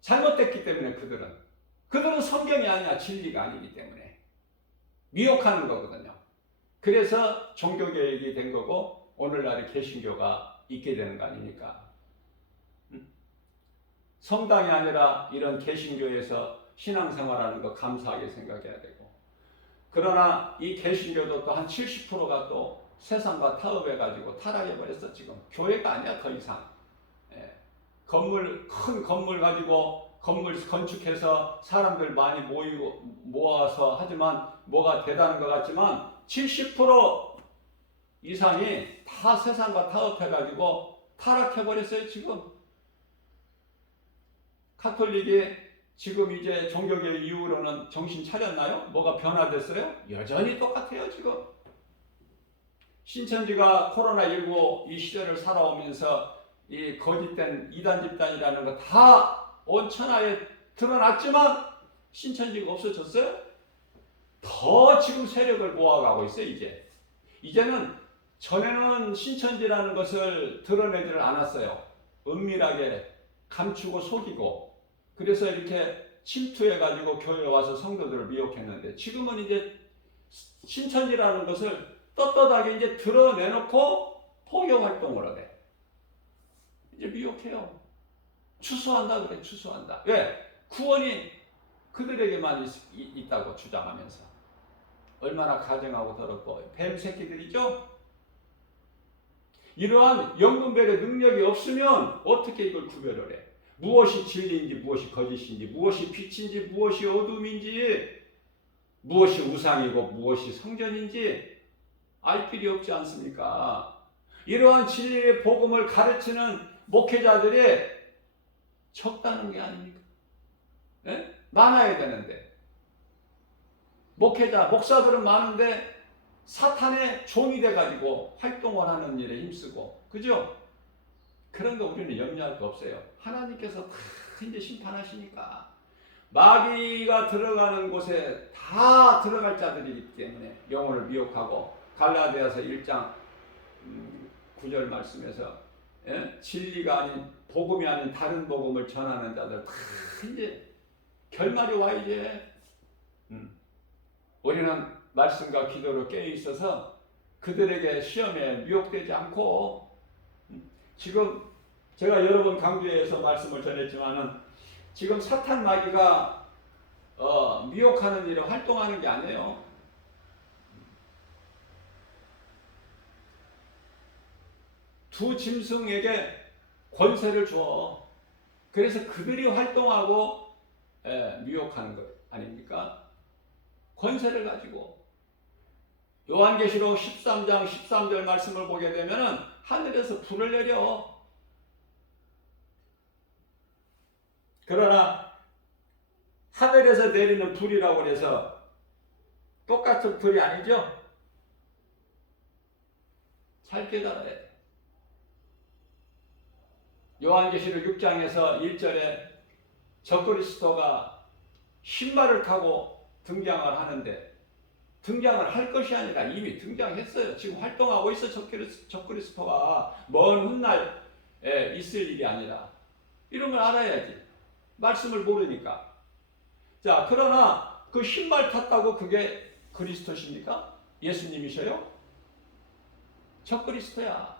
잘못됐기 때문에. 그들은 성경이 아니야. 진리가 아니기 때문에 미혹하는 거거든요. 그래서 종교개혁이 된 거고 오늘날의 개신교가 있게 되는 거 아닙니까? 성당이 아니라 이런 개신교에서 신앙생활하는 거 감사하게 생각해야 되고, 그러나 이 개신교도 또 한 70%가 또 세상과 타협해가지고 타락해버렸어. 지금 교회가 아니야 더 이상. 큰 건물 가지고 건물 건축해서 사람들 많이 모아서 하지만 뭐가 대단한 것 같지만 70% 이상이 다 세상과 타협해가지고 타락해버렸어요. 지금 카톨릭이 지금 이제 종교개혁 이후로는 정신 차렸나요? 뭐가 변화됐어요? 여전히 똑같아요. 지금 신천지가 코로나19 이 시절을 살아오면서 이 거짓된 이단 집단이라는 거 다 온 천하에 드러났지만 신천지가 없어졌어요? 더 지금 세력을 모아가고 있어요. 이제는 전에는 신천지라는 것을 드러내지를 않았어요. 은밀하게 감추고 속이고, 그래서 이렇게 침투해가지고 교회에 와서 성도들을 미혹했는데 지금은 이제 신천지라는 것을 떳떳하게 이제 드러내놓고 포교 활동을 하래. 이제 미혹해요. 추수한다 그래, 추수한다. 왜? 구원이 그들에게만 있다고 주장하면서. 얼마나 가정하고 더럽고 뱀 새끼들이죠? 이러한 영분별의 능력이 없으면 어떻게 이걸 구별을 해? 무엇이 진리인지 무엇이 거짓인지 무엇이 빛인지 무엇이 어둠인지 무엇이 우상이고 무엇이 성전인지 알 길이 없지 않습니까? 이러한 진리의 복음을 가르치는 목회자들이 적다는 게 아닙니까? 네? 많아야 되는데 목회자, 목사들은 많은데 사탄의 종이 돼가지고 활동을 하는 일에 힘쓰고, 그죠? 그런 거 우리는 염려할 거 없어요. 하나님께서 다 이제 심판하시니까 마귀가 들어가는 곳에 다 들어갈 자들이기 때문에 영혼을 미혹하고, 갈라디아서 1장 9절 말씀에서 진리가 아닌 복음이 아닌 다른 복음을 전하는 자들 다 이제 결말이 와. 이제 우리는 말씀과 기도로 깨어 있어서 그들에게 시험에 미혹되지 않고, 지금 제가 여러 번 강조해서 말씀을 전했지만은 지금 사탄 마귀가 미혹하는 일에 활동하는 게 아니에요. 두 짐승에게 권세를 줘. 그래서 그들이 활동하고 미혹하는 것 아닙니까? 권세를 가지고. 요한계시록 13장 13절 말씀을 보게 되면은 하늘에서 불을 내려. 그러나 하늘에서 내리는 불이라고 해서 똑같은 불이 아니죠? 잘 깨달아야 돼. 요한계시록 6장에서 1절에 적그리스도가 신발을 타고 등장을 하는데, 등장을 할 것이 아니라 이미 등장했어요. 지금 활동하고 있어. 적그리스도가 먼 훗날에 있을 일이 아니라. 이런 걸 알아야지. 말씀을 모르니까. 자, 그러나 그 신발 탔다고 그게 그리스도십니까? 예수님이셔요? 적그리스도야.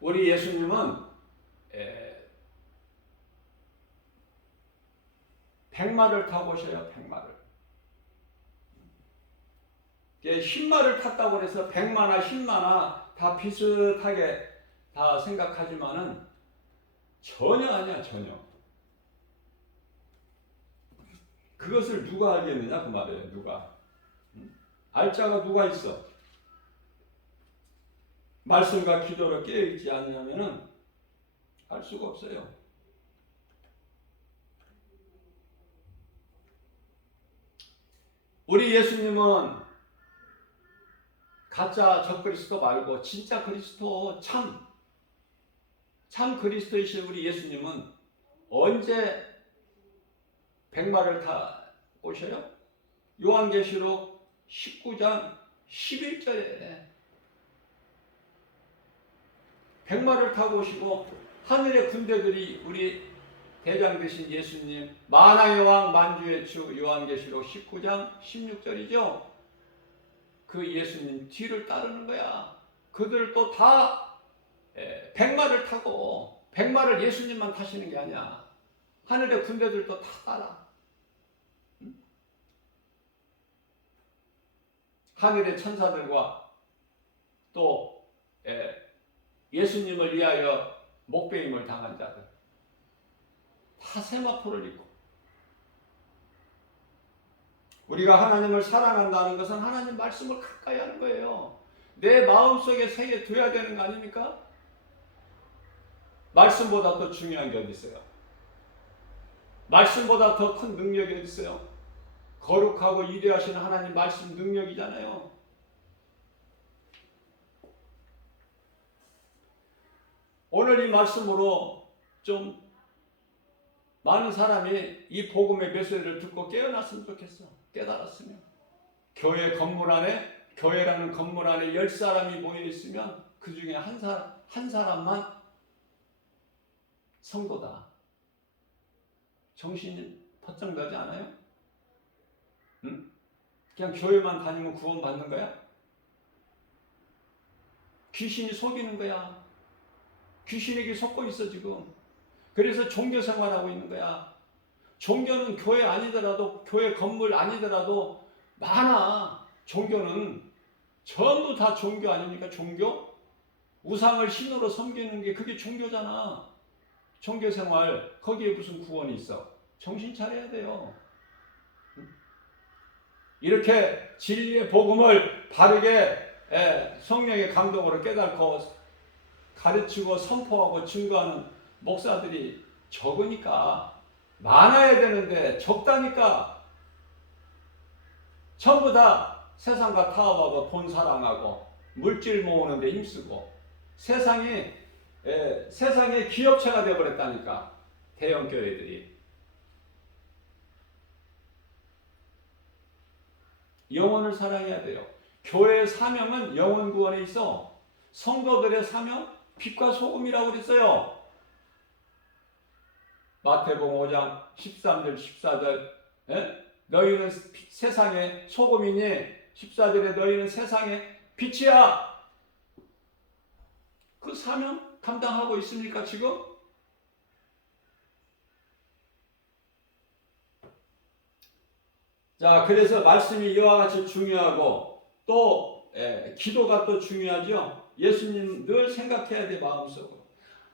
우리 예수님은 백마를 타고 오셔요. 백마를. 흰마를 탔다고 해서 백마나 흰마나 다 비슷하게 다 생각하지만은 전혀 아니야. 전혀. 그것을 누가 알겠느냐 그 말이에요. 누가. 알자가 누가 있어? 말씀과 기도로 깨어있지 않으면은 알 수가 없어요. 우리 예수님은 가짜 적그리스도 말고 진짜 그리스도, 참 그리스도이신 우리 예수님은 언제 백마를 타 오셔요? 요한계시록 19장 11절에 백마를 타고 오시고, 하늘의 군대들이 우리 대장 되신 예수님, 만왕의 왕 만주의 주, 요한계시록 19장 16절이죠. 그 예수님 뒤를 따르는 거야. 그들도 다 백마를 타고, 백마를 예수님만 타시는 게 아니야. 하늘의 군대들도 다 따라. 하늘의 천사들과 또 예수님을 위하여 목배임을 당한 자들 다 세마포를 입고. 우리가 하나님을 사랑한다는 것은 하나님 말씀을 가까이 하는 거예요. 내 마음속에 새겨 둬야 되는 거 아닙니까? 말씀보다 더 중요한 게 어디 있어요? 말씀보다 더 큰 능력이 어디 있어요? 거룩하고 위대하신 하나님 말씀 능력이잖아요. 오늘 이 말씀으로 좀 많은 사람이 이 복음의 메시지를 듣고 깨어났으면 좋겠어. 깨달았으면. 교회 건물 안에, 교회라는 건물 안에 10사람이 모여 있으면 그 중에 한 사람만 성도다. 정신이 퍼쩍 나지 않아요? 응? 그냥 교회만 다니면 구원 받는 거야? 귀신이 속이는 거야. 귀신에게 속고 있어 지금. 그래서 종교 생활하고 있는 거야. 종교는 교회 아니더라도, 교회 건물 아니더라도 많아. 종교는 전부 다 종교 아닙니까? 종교? 우상을 신으로 섬기는 게 그게 종교잖아. 종교 생활, 거기에 무슨 구원이 있어? 정신 차려야 돼요. 이렇게 진리의 복음을 바르게 성령의 감동으로 깨닫고 가르치고 선포하고 증거하는 목사들이 적으니까, 많아야 되는데 적다니까 전부 다 세상과 타협하고 돈 사랑하고 물질 모으는 데 힘쓰고 세상의 기업체가 되어버렸다니까. 대형 교회들이. 영혼을 사랑해야 돼요. 교회의 사명은 영혼 구원에 있어. 성도들의 사명, 빛과 소금이라고 그랬어요. 마태복음 5장 13절 14절 너희는 세상의 소금이니 14절에 너희는 세상의 빛이야. 그 사명 감당하고 있습니까 지금? 자, 그래서 말씀이 이와 같이 중요하고 또 기도가 또 중요하죠. 예수님 늘 생각해야 돼. 마음속으로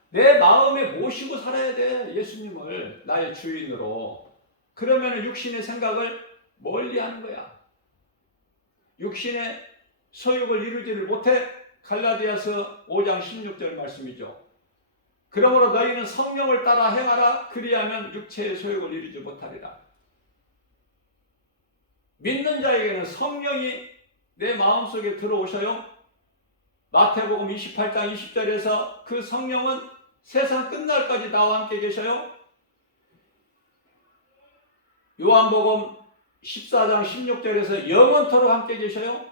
내 마음에 모시고 살아야 돼. 예수님을 나의 주인으로. 그러면 육신의 생각을 멀리 하는 거야. 육신의 소욕을 이루지를 못해. 갈라디아서 5장 16절 말씀이죠. 그러므로 너희는 성령을 따라 행하라. 그리하면 육체의 소욕을 이루지 못하리라. 믿는 자에게는 성령이 내 마음속에 들어오셔요. 마태복음 28장 20절에서 그 성령은 세상 끝날까지 나와 함께 계셔요. 요한복음 14장 16절에서 영원토록 함께 계셔요.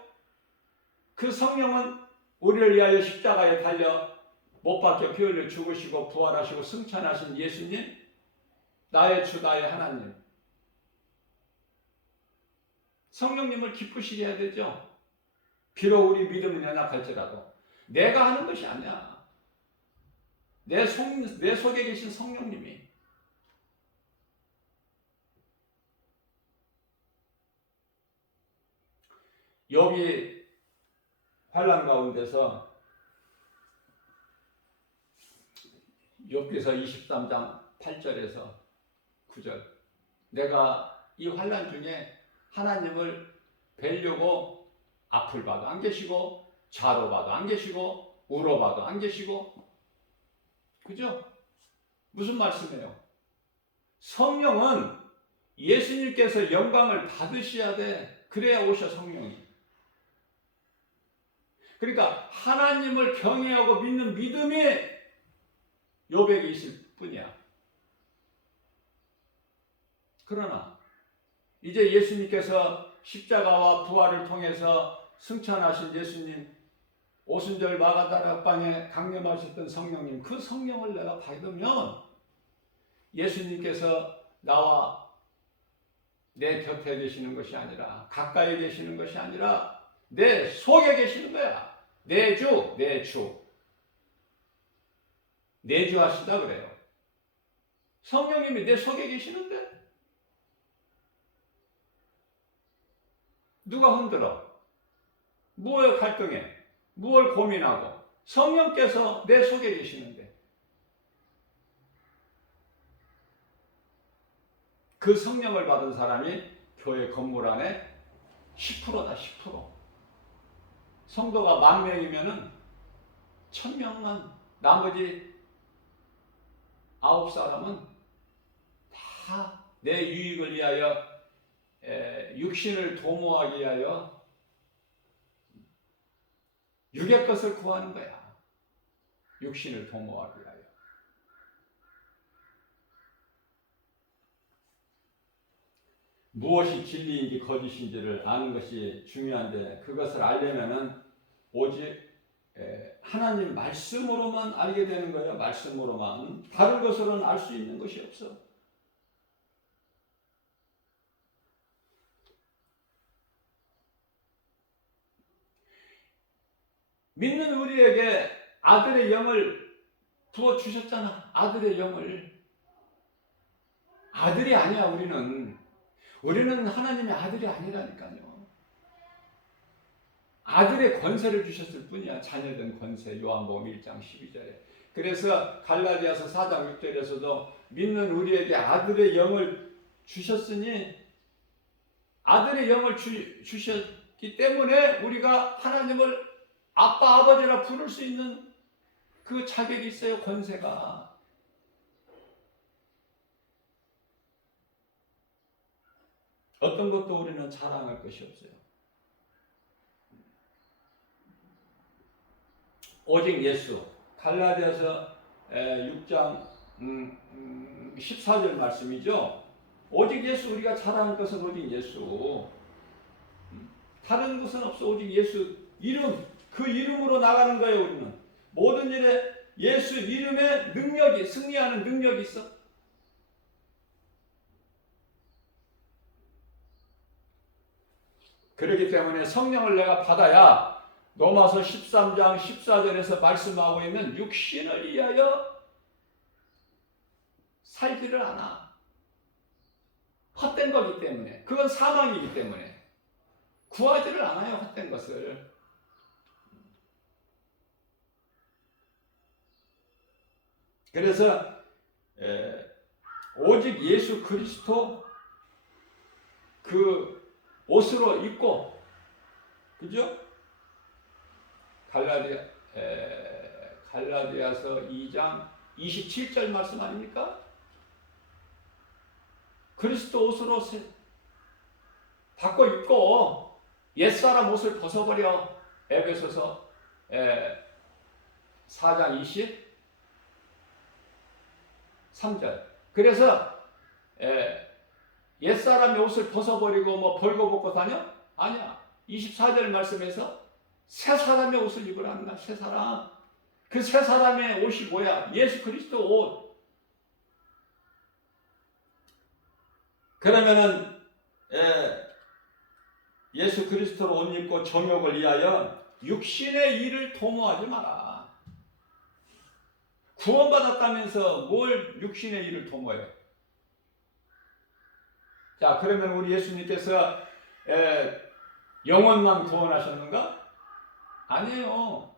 그 성령은 우리를 위하여 십자가에 달려 못 박혀 피 흘려 죽으시고 부활하시고 승천하신 예수님, 나의 주 나의 하나님. 성령님을 기쁘시게 해야 되죠. 비록 우리 믿음은 연약할지라도 내가 하는 것이 아니야. 내 속에 계신 성령님이. 욥이 환난 가운데서 욥기서 23장 8절에서 9절, 내가 이 환난 중에 하나님을 뵈려고 앞을 봐도 안 계시고 좌로 봐도 안 계시고 우로 봐도 안 계시고. 그죠? 무슨 말씀이에요? 성령은 예수님께서 영광을 받으셔야 돼. 그래야 오셔 성령이. 그러니까 하나님을 경외하고 믿는 믿음이 욥에게 있을 뿐이야. 그러나 이제 예수님께서 십자가와 부활을 통해서 승천하신 예수님, 오순절 마가다라 방에 강림하셨던 성령님, 그 성령을 내가 받으면 예수님께서 나와 내 곁에 계시는 것이 아니라, 가까이 계시는 것이 아니라 내 속에 계시는 거야. 내 주, 내 주. 내주하시다 그래요. 성령님이 내 속에 계시는데 누가 흔들어? 무엇에 갈등해? 무엇을 고민하고? 성령께서 내 속에 계시는데 그 성령을 받은 사람이 교회 건물 안에 10%다. 10%. 성도가 10,000명이면은 1,000명만, 나머지 9사람은 다 내 유익을 위하여, 육신을 도모하기 위하여 육의 것을 구하는 거야. 육신을 도모하기 위하여. 무엇이 진리인지 거짓인지를 아는 것이 중요한데, 그것을 알려면은 오직 하나님 말씀으로만 알게 되는 거예요. 말씀으로만. 다른 것으로는 알 수 있는 것이 없어. 믿는 우리에게 아들의 영을 부어주셨잖아. 아들의 영을. 아들이 아니야, 우리는. 우리는 하나님의 아들이 아니라니까요. 아들의 권세를 주셨을 뿐이야. 자녀된 권세. 요한복음 1장 12절에. 그래서 갈라디아서 4장 6절에서도 믿는 우리에게 아들의 영을 주셨으니 아들의 영을 주셨기 때문에 우리가 하나님을 아빠 아버지라 부를 수 있는 그 자격이 있어요. 권세가. 어떤 것도 우리는 자랑할 것이 없어요. 오직 예수. 갈라디아서 6장 14절 말씀이죠. 오직 예수. 우리가 자랑할 것은 오직 예수. 다른 것은 없어. 오직 예수 이름. 그 이름으로 나가는 거예요. 우리는 모든 일에 예수 이름의 능력이, 승리하는 능력이 있어. 그렇기 때문에 성령을 내가 받아야 로마서 13장 14절에서 말씀하고 있는 육신을 위하여 살지를 않아. 헛된 거기 때문에. 그건 사망이기 때문에. 구하지를 않아요. 헛된 것을. 그래서 오직 예수 그리스도 그 옷으로 입고, 그죠? 갈라디아서 2장 27절 말씀 아닙니까? 그리스도 옷으로 바꿔 입고 옛사람 옷을 벗어버려. 에베소서 4장 23절. 그래서 옛사람의 옷을 벗어버리고 뭐 벌거벗고 다녀? 아니야. 24절 말씀에서 새 사람의 옷을 입으라는 거야. 새 사람. 그 새 사람의 옷이 뭐야? 예수 그리스도 옷. 그러면은 예수 그리스도로 옷 입고 정욕을 위하여 육신의 일을 도모하지 마라. 구원받았다면서 뭘 육신의 일을 도모해요? 자, 그러면 우리 예수님께서 영혼만 구원하셨는가? 아니에요.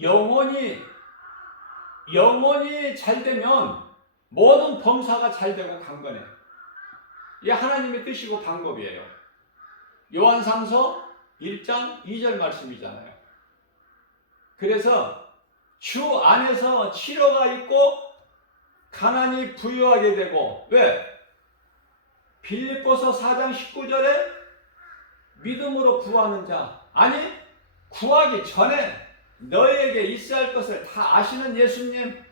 영혼이 잘 되면 모든 범사가 잘 되고 강건해. 이게 하나님의 뜻이고 방법이에요. 요한상서 1장 2절 말씀이잖아요. 그래서 주 안에서 치료가 있고 가난이 부유하게 되고, 왜? 빌립보서 4장 19절에 믿음으로 구하는 자. 아니, 구하기 전에 너희에게 있어야 할 것을 다 아시는 예수님.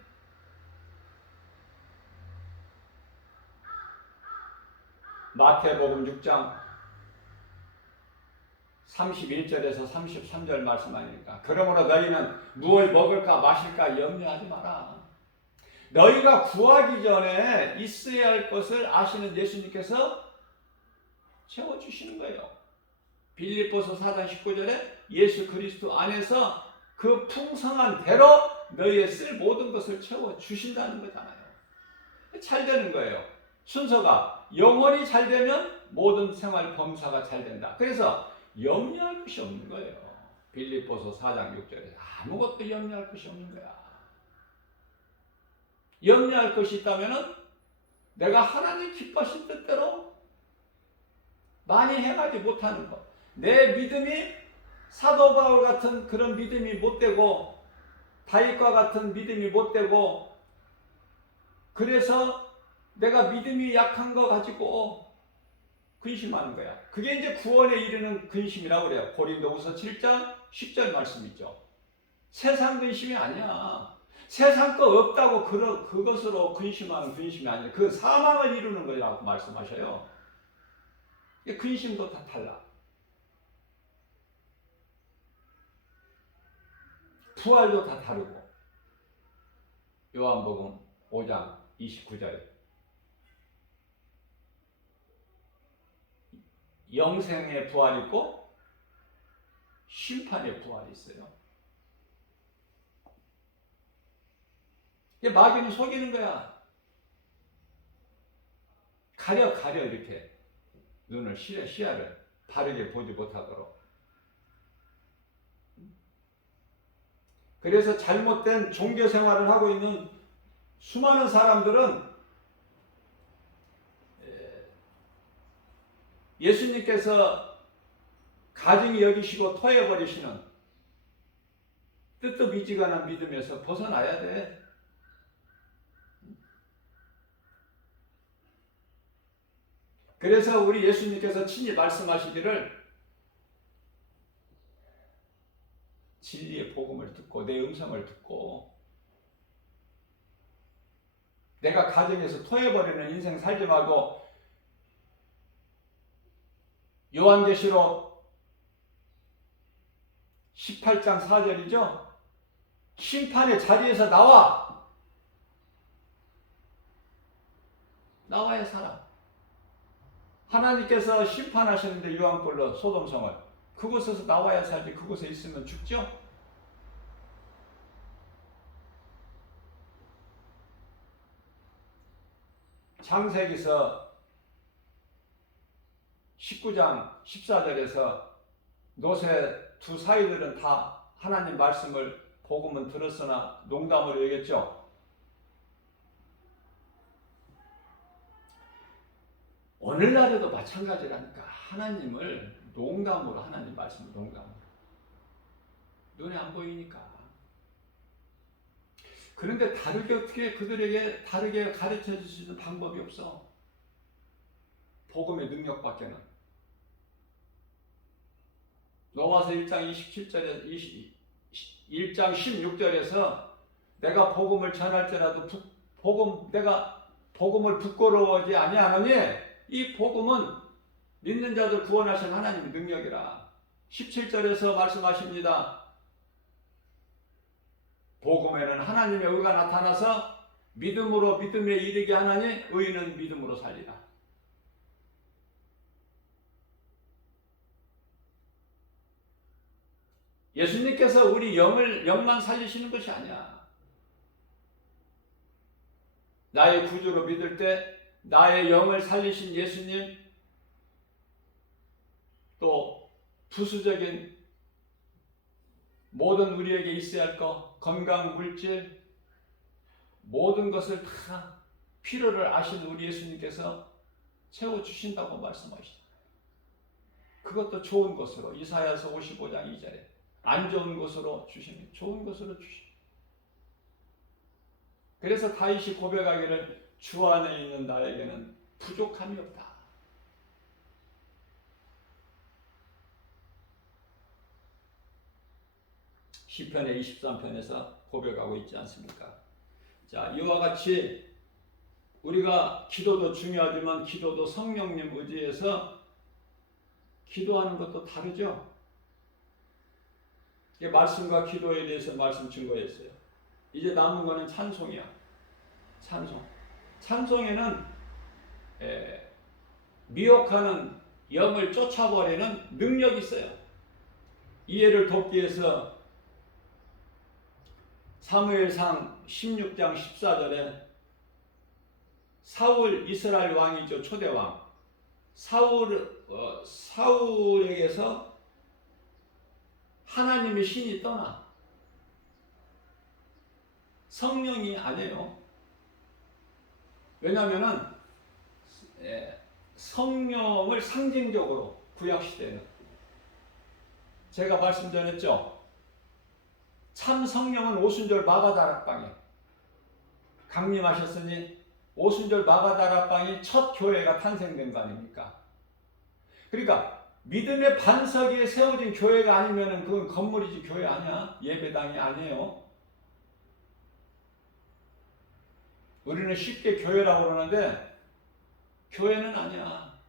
마태복음 6장 31절에서 33절 말씀 아닙니까? 그러므로 너희는 무엇을 먹을까 마실까 염려하지 마라. 너희가 구하기 전에 있어야 할 것을 아시는 예수님께서 채워주시는 거예요. 빌립보서 4장 19절에 예수 그리스도 안에서 그 풍성한 대로 너희의 쓸 모든 것을 채워주신다는 거잖아요. 잘 되는 거예요. 순서가 영혼이 잘 되면 모든 생활 범사가 잘 된다. 그래서 염려할 것이 없는 거예요. 빌립보서 4장 6절에 아무것도 염려할 것이 없는 거야. 염려할 것이 있다면은 내가 하나님 기뻐하신 뜻대로 많이 행하지 못하는 것. 내 믿음이 사도 바울 같은 그런 믿음이 못 되고 다윗과 같은 믿음이 못 되고, 그래서 내가 믿음이 약한 거 가지고 근심하는 거야. 그게 이제 구원에 이르는 근심이라고 그래요. 고린도후서 7장 10절 말씀 있죠. 세상 근심이 아니야. 세상 거 없다고 그것으로 근심하는 근심이 아니야. 그 사망을 이루는 거라고 말씀하셔요. 근심도 다 달라. 부활도 다 다르고. 요한복음 5장 29절에 영생의 부활이 있고 심판의 부활이 있어요. 마귀는 속이는 거야. 가려 이렇게 눈을 시야를 바르게 보지 못하도록. 그래서 잘못된 종교 생활을 하고 있는 수많은 사람들은 예수님께서 가증히 여기시고 토해버리시는 뜨뜻미지근한 믿음에서 벗어나야 돼. 그래서 우리 예수님께서 친히 말씀하시기를 진리의 복음을 듣고 내 음성을 듣고 내가 가정에서 토해버리는 인생 살지 말고 요한계시록 18장 4절이죠. 심판의 자리에서 나와야 살아. 하나님께서 심판하시는데 유황불로 소돔성을 그곳에서 나와야 살지 그곳에 있으면 죽죠. 창세기서 19장 14절에서 노새 두 사이들은 다 하나님 말씀을 복음은 들었으나 농담으로 얘기했죠. 오늘날에도 마찬가지라니까. 하나님을 농담으로 하나님 말씀을 농담으로 눈에 안 보이니까. 그런데 다르게 어떻게 그들에게 다르게 가르쳐 줄 수 있는 방법이 없어. 복음의 능력밖에는. 로마서 1장 27절에 1장 16절에서 내가 복음을 전할지라도 내가 복음을 부끄러워하지 아니하노니 이 복음은 믿는 자들 구원하신 하나님의 능력이라. 17절에서 말씀하십니다. 복음에는 하나님의 의가 나타나서 믿음으로 믿음에 이르게 하나니 의인은 믿음으로 살리라. 예수님께서 우리 영만 살리시는 것이 아니야. 나의 구주로 믿을 때 나의 영을 살리신 예수님, 또 부수적인 모든 우리에게 있어야 할 것, 건강, 물질, 모든 것을 다 필요를 아신 우리 예수님께서 채워주신다고 말씀하시죠. 그것도 좋은 것으로, 이사야서 55장 2절에 안 좋은 것으로 주시니 좋은 것으로 주시니. 그래서 다윗이 고백하기를 주 안에 있는 나에게는 부족함이 없다. 시편의 23편에서 고백하고 있지 않습니까? 자, 이와 같이 우리가 기도도 중요하지만 기도도 성령님 의지해서 기도하는 것도 다르죠. 말씀과 기도에 대해서 말씀 증거했어요. 이제 남은 거는 찬송이야. 찬송에는 미혹하는 영을 쫓아버리는 능력이 있어요. 이해를 돕기 위해서 사무엘상 16장 14절에 사울 이스라엘 왕이죠. 초대왕. 사울에게서 하나님의 신이 떠나. 성령이 아니에요. 왜냐하면은 성령을 상징적으로 구약시대는 제가 말씀 전했죠. 참 성령은 오순절 마가다락방에 강림하셨으니 오순절 마가다락방이 첫 교회가 탄생된 거 아닙니까? 그러니까 믿음의 반석 위에 세워진 교회가 아니면 그건 건물이지 교회 아니야. 예배당이 아니에요. 우리는 쉽게 교회라고 그러는데 교회는 아니야.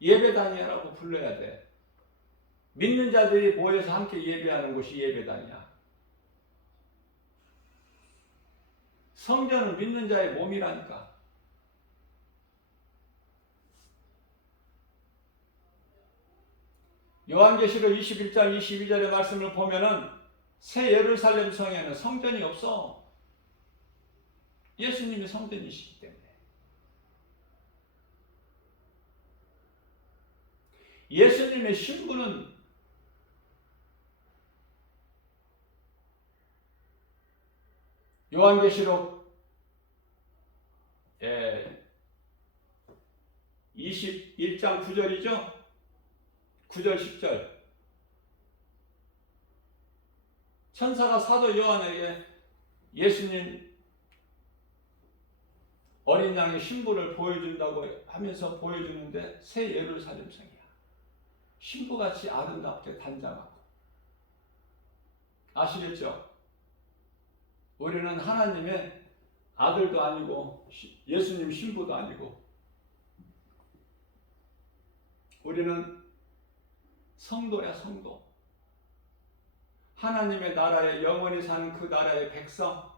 예배당이라고 불러야 돼. 믿는 자들이 모여서 함께 예배하는 곳이 예배당이야. 성전은 믿는 자의 몸이라니까. 요한계시록 21장 22절의 말씀을 보면은 새 예루살렘 성에는 성전이 없어. 예수님이 성전이시기 때문에. 예수님의 신부는 요한계시록 21장 9절이죠. 9절 10절. 천사가 사도 요한에게 예수님 어린 양의 신부를 보여준다고 하면서 보여주는데 새 예루살렘 성이야. 신부같이 아름답게 단장하고. 아시겠죠? 우리는 하나님의 아들도 아니고 예수님 신부도 아니고 우리는 성도야, 성도. 하나님의 나라에 영원히 사는 그 나라의 백성.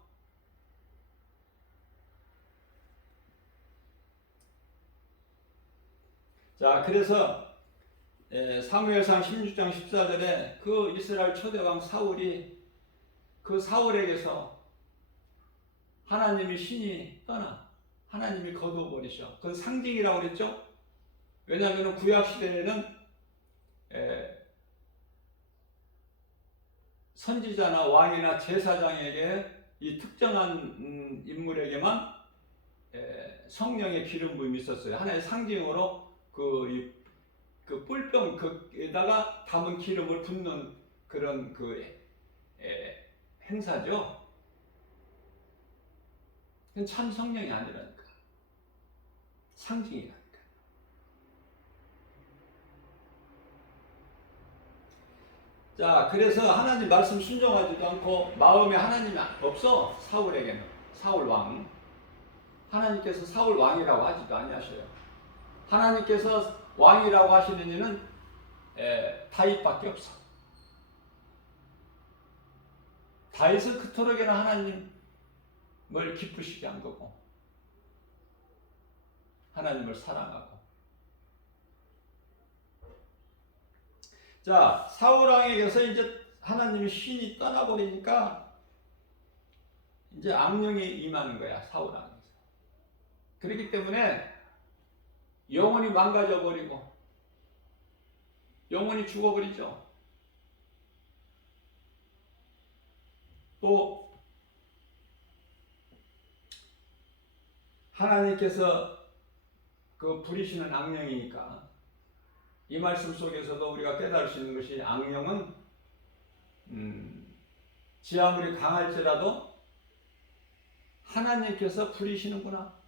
자, 그래서 사무엘상 16장 14절에 그 이스라엘 초대왕 사울이 그 사울에게서 하나님이 신이 떠나 하나님이 거두어버리셔. 그건 상징이라고 그랬죠. 왜냐하면 구약시대에는 선지자나 왕이나 제사장에게 이 특정한 인물에게만 성령의 기름 부음이 있었어요. 하나의 상징으로 그 뿔병에다가 담은 기름을 붓는 그런 행사죠. 그건 참 성령이 아니라니까. 상징이라니까. 자, 그래서 하나님 말씀 순종하지도 않고 마음에 하나님이 없어. 사울에게는. 사울 왕. 하나님께서 사울 왕이라고 하지도 아니하셔요. 하나님께서 왕이라고 하시는 이는 다윗밖에 없어. 다윗은 그토록이나 하나님을 기쁘시게 한 거고 하나님을 사랑하고. 자, 사울 왕에게서 이제 하나님의 신이 떠나버리니까 이제 악령이 임하는 거야, 사울 왕에서. 그렇기 때문에 영혼이 망가져버리고 영혼이 죽어버리죠. 또 하나님께서 그 부리시는 악령이니까 이 말씀 속에서도 우리가 깨달을 수 있는 것이 악령은 지 아무리 강할지라도 하나님께서 부리시는구나.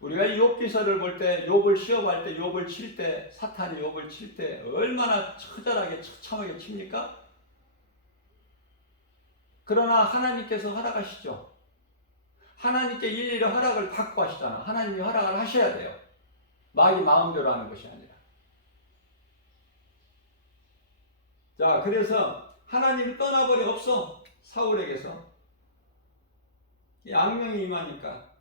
우리가 욥기서를 볼 때, 욥을 시험할 때, 욥을 칠 때, 사탄이 욥을 칠 때 얼마나 처절하게 처참하게 칩니까? 그러나 하나님께서 허락하시죠. 하나님께 일일이 허락을 받고 하시잖아. 하나님이 허락을 하셔야 돼요. 마귀 마음대로 하는 것이 아니라. 자, 그래서 하나님이 떠나버려 없어. 사울에게서. 이 악령이 임하니까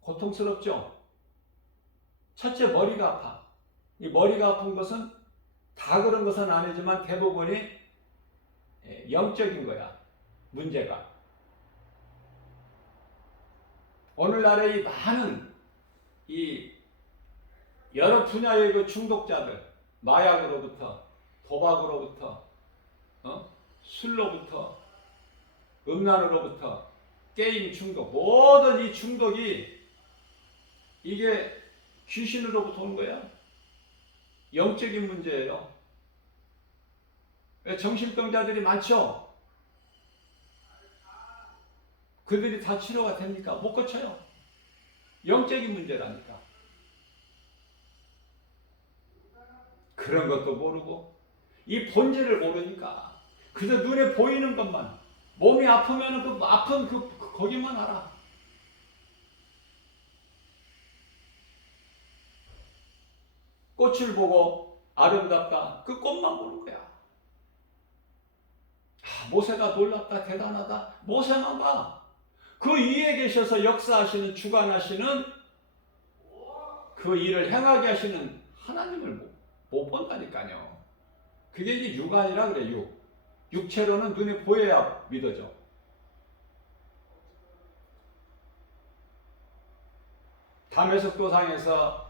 고통스럽죠. 첫째, 머리가 아파. 이 머리가 아픈 것은 다 그런 것은 아니지만 대부분이 영적인 거야. 문제가. 오늘날의 이 많은 이 여러 분야의 그 중독자들, 마약으로부터, 도박으로부터, 술로부터, 음란으로부터, 게임 중독, 모든 이 중독이 이게 귀신으로부터 온 거야. 영적인 문제예요. 정신병자들이 많죠. 그들이 다 치료가 됩니까? 못 고쳐요. 영적인 문제라니까. 그런 것도 모르고 이 본질을 모르니까 그저 눈에 보이는 것만, 몸이 아프면 그 아픈 거기만 알아. 꽃을 보고 아름답다. 그 꽃만 보는 거야. 모세가 놀랍다, 대단하다. 모세만 봐. 그 위에 계셔서 역사하시는, 주관하시는, 그 일을 행하게 하시는 하나님을 못 본다니까요. 그게 이제 육안이라 그래, 육체로는 눈에 보여야 믿어져. 다메섹 도상에서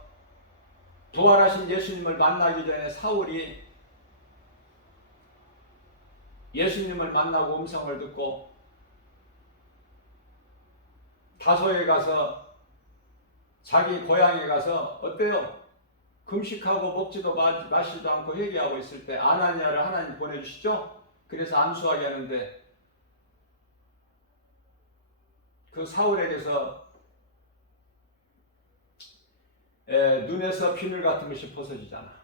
부활하신 예수님을 만나기 전에 사울이 예수님을 만나고 음성을 듣고 다소에 가서 자기 고향에 가서 어때요? 금식하고 먹지도 마시지도 않고 회개하고 있을 때 아나니아를 하나님 보내주시죠? 그래서 안수하게 하는데 그 사울에게서 눈에서 비늘 같은 것이 벗어지잖아.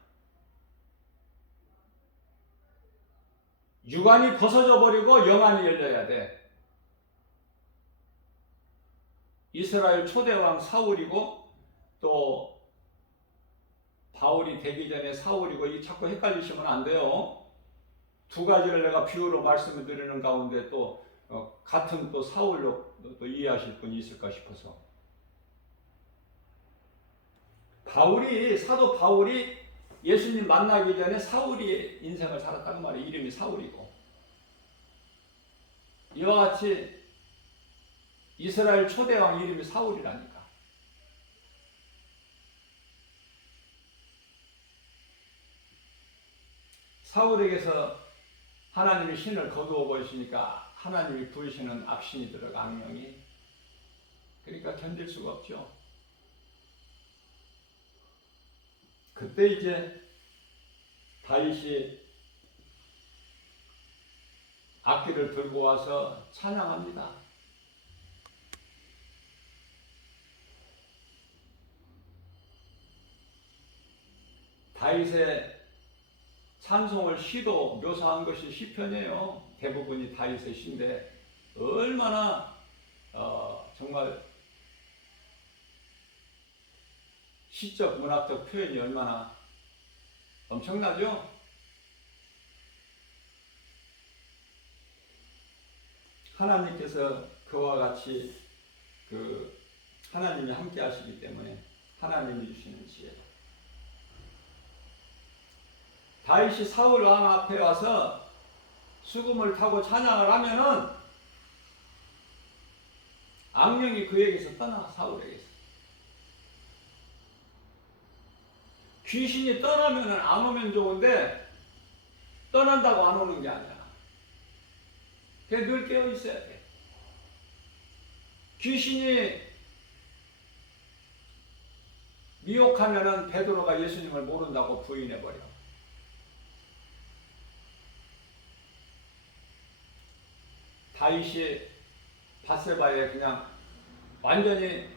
육안이 벗어져 버리고 영안이 열려야 돼. 이스라엘 초대왕 사울이고 또 바울이 되기 전에 사울이고 이 자꾸 헷갈리시면 안 돼요. 두 가지를 내가 비유로 말씀을 드리는 가운데 또 같은 또 사울로 또 이해하실 분이 있을까 싶어서. 사도 바울이 예수님 만나기 전에 사울이 인생을 살았다는 말이에요. 이름이 사울이고. 이와 같이 이스라엘 초대왕 이름이 사울이라니까. 사울에게서 하나님이 신을 거두어 버리시니까 하나님이 부르시는 악신이 들어가, 악령이. 그러니까 견딜 수가 없죠. 그때 이제 다윗이 악기를 들고 와서 찬양합니다. 다윗의 찬송을 시로 묘사한 것이 시편이에요. 대부분이 다윗의 시인데 얼마나 정말 시적 문학적 표현이 얼마나 엄청나죠? 하나님께서 그와 같이 하나님이 함께 하시기 때문에 하나님이 주시는 지혜. 다윗이 사울 왕 앞에 와서 수금을 타고 찬양을 하면은 악령이 그에게서 떠나, 사울에게서. 귀신이 떠나면은 안 오면 좋은데 떠난다고 안 오는 게 아니야. 그게 늘 깨어 있어야 돼. 귀신이 미혹하면은 베드로가 예수님을 모른다고 부인해버려. 다윗이 밧세바에 그냥 완전히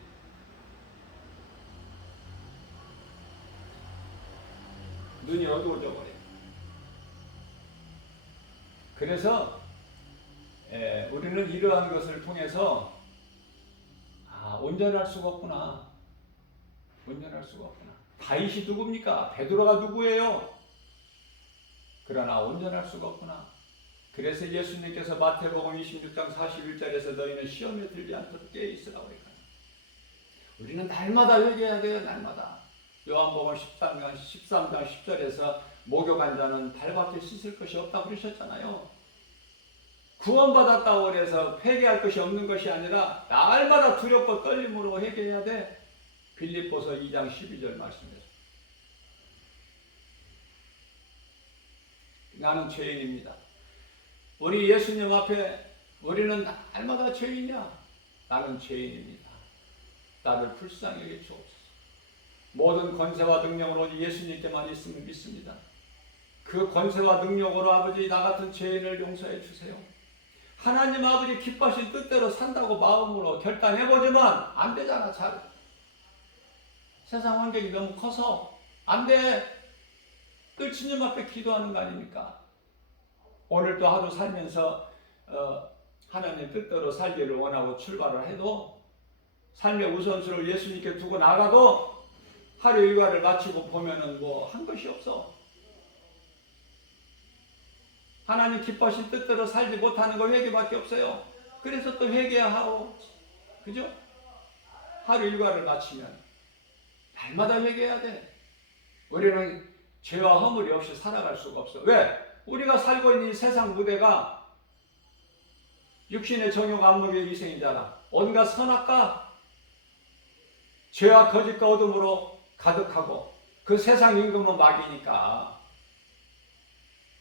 눈이 어두워져 버려. 그래서 우리는 이러한 것을 통해서 온전할 수가 없구나. 온전할 수가 없구나. 다윗이 누굽니까? 베드로가 누구예요? 그러나 온전할 수가 없구나. 그래서 예수님께서 마태복음 26장 41절에서 너희는 시험에 들지 않도록 깨어 있으라고 그래요. 우리는 날마다 회개해야 돼요. 날마다. 요한복음 13장 10절에서 목욕한 자는 발밖에 씻을 것이 없다고 그러셨잖아요. 구원받았다고 해서 회개할 것이 없는 것이 아니라 날마다 두렵고 떨림으로 회개해야 돼. 빌립보서 2장 12절 말씀에서. 나는 죄인입니다. 우리 예수님 앞에 우리는 날마다 죄인이야. 나는 죄인입니다. 나를 불쌍히 여겨 주옵소서. 모든 권세와 능력은 오직 예수님께만 있음을 믿습니다. 그 권세와 능력으로 아버지 나 같은 죄인을 용서해 주세요. 하나님 아버지 기뻐하신 뜻대로 산다고 마음으로 결단해보지만 안 되잖아. 잘. 세상 환경이 너무 커서 안 돼. 늘 주님 앞에 기도하는 거 아닙니까? 오늘도 하루 살면서 하나님 뜻대로 살기를 원하고 출발을 해도 삶의 우선순위를 예수님께 두고 나가도 하루 일과를 마치고 보면은 뭐 한 것이 없어. 하나님 기뻐하신 뜻대로 살지 못하는 거 회개밖에 없어요. 그래서 또 회개해야 하고, 그죠? 하루 일과를 마치면 날마다 회개해야 돼. 우리는 죄와 허물이 없이 살아갈 수가 없어. 왜? 우리가 살고 있는 이 세상 무대가 육신의 정욕 안목의 위생이잖아. 온갖 선악과 죄와 거짓과 어둠으로 가득하고 그 세상 임금은 마귀니까.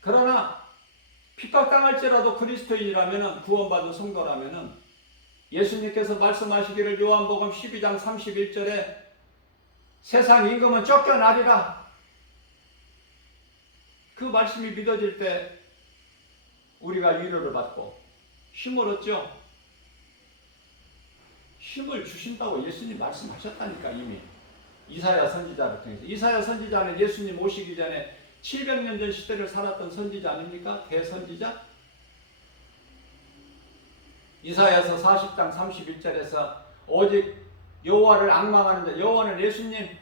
그러나 핍박당할지라도 그리스도인이라면, 구원받은 성도라면 예수님께서 말씀하시기를 요한복음 12장 31절에 세상 임금은 쫓겨나리라. 그 말씀이 믿어질 때 우리가 위로를 받고 힘을 얻죠. 힘을 주신다고 예수님 말씀하셨다니까. 이미 이사야 선지자를 통해서. 이사야 선지자는 예수님 오시기 전에 700년 전 시대를 살았던 선지자 아닙니까? 대선지자. 이사야서 40장 31절에서 오직 여호와를 앙망하는 자, 여호와는 예수님,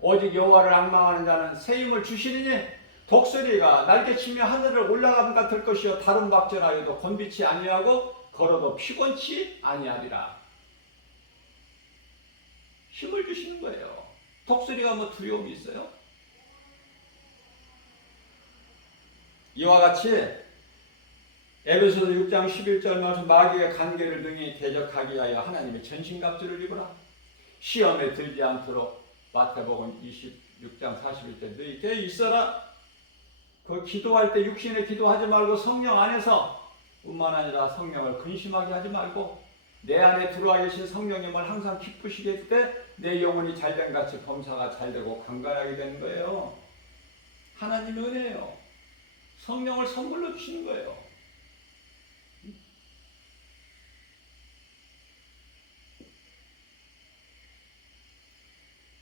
오직 여호와를 앙망하는 자는 새 힘을 주시리니 독수리가 날개치며 하늘을 올라감 같을 것이요 다른 박전하여도 곤비치 아니하고 걸어도 피곤치 아니하리라. 힘을 주시는 거예요. 독수리가 뭐 두려움이 있어요? 이와 같이 에베소서 6장 11절 말씀, 마귀의 관계를 능히 대적하기 위하여 하나님의 전신갑주를 입으라. 시험에 들지 않도록 마태복음 26장 41절 너희 곁에 있어라. 그 기도할 때 육신에 기도하지 말고 성령 안에서 뿐만 아니라 성령을 근심하게 하지 말고 내 안에 들어와 계신 성령님을 항상 기쁘시게 할 때 내 영혼이 잘된 같이 범사가 잘되고 강건하게 되는 거예요. 하나님의 은혜예요. 성령을 선물로 주시는 거예요.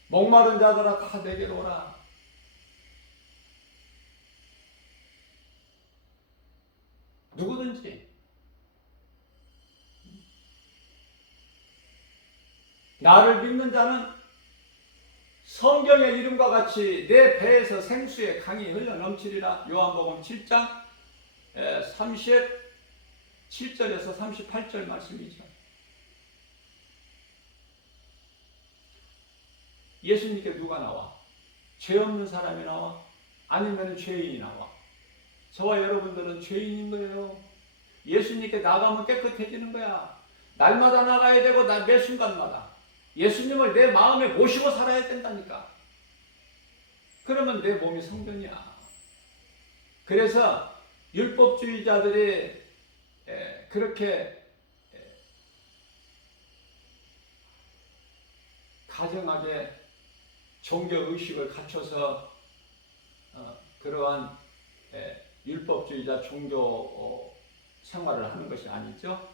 목마른 자들아 다 내게로 오라. 누구든지 나를 믿는 자는 성경의 이름과 같이 내 배에서 생수의 강이 흘러 넘치리라. 요한복음 7장 37절에서 38절 말씀이죠. 예수님께 누가 나와? 죄 없는 사람이 나와? 아니면 죄인이 나와? 저와 여러분들은 죄인인 거예요. 예수님께 나가면 깨끗해지는 거야. 날마다 나가야 되고 매 순간마다 예수님을 내 마음에 모시고 살아야 된다니까. 그러면 내 몸이 성전이야. 그래서 율법주의자들이 그렇게 가정하게 종교의식을 갖춰서 그러한 율법주의자 종교 생활을 하는 것이 아니죠.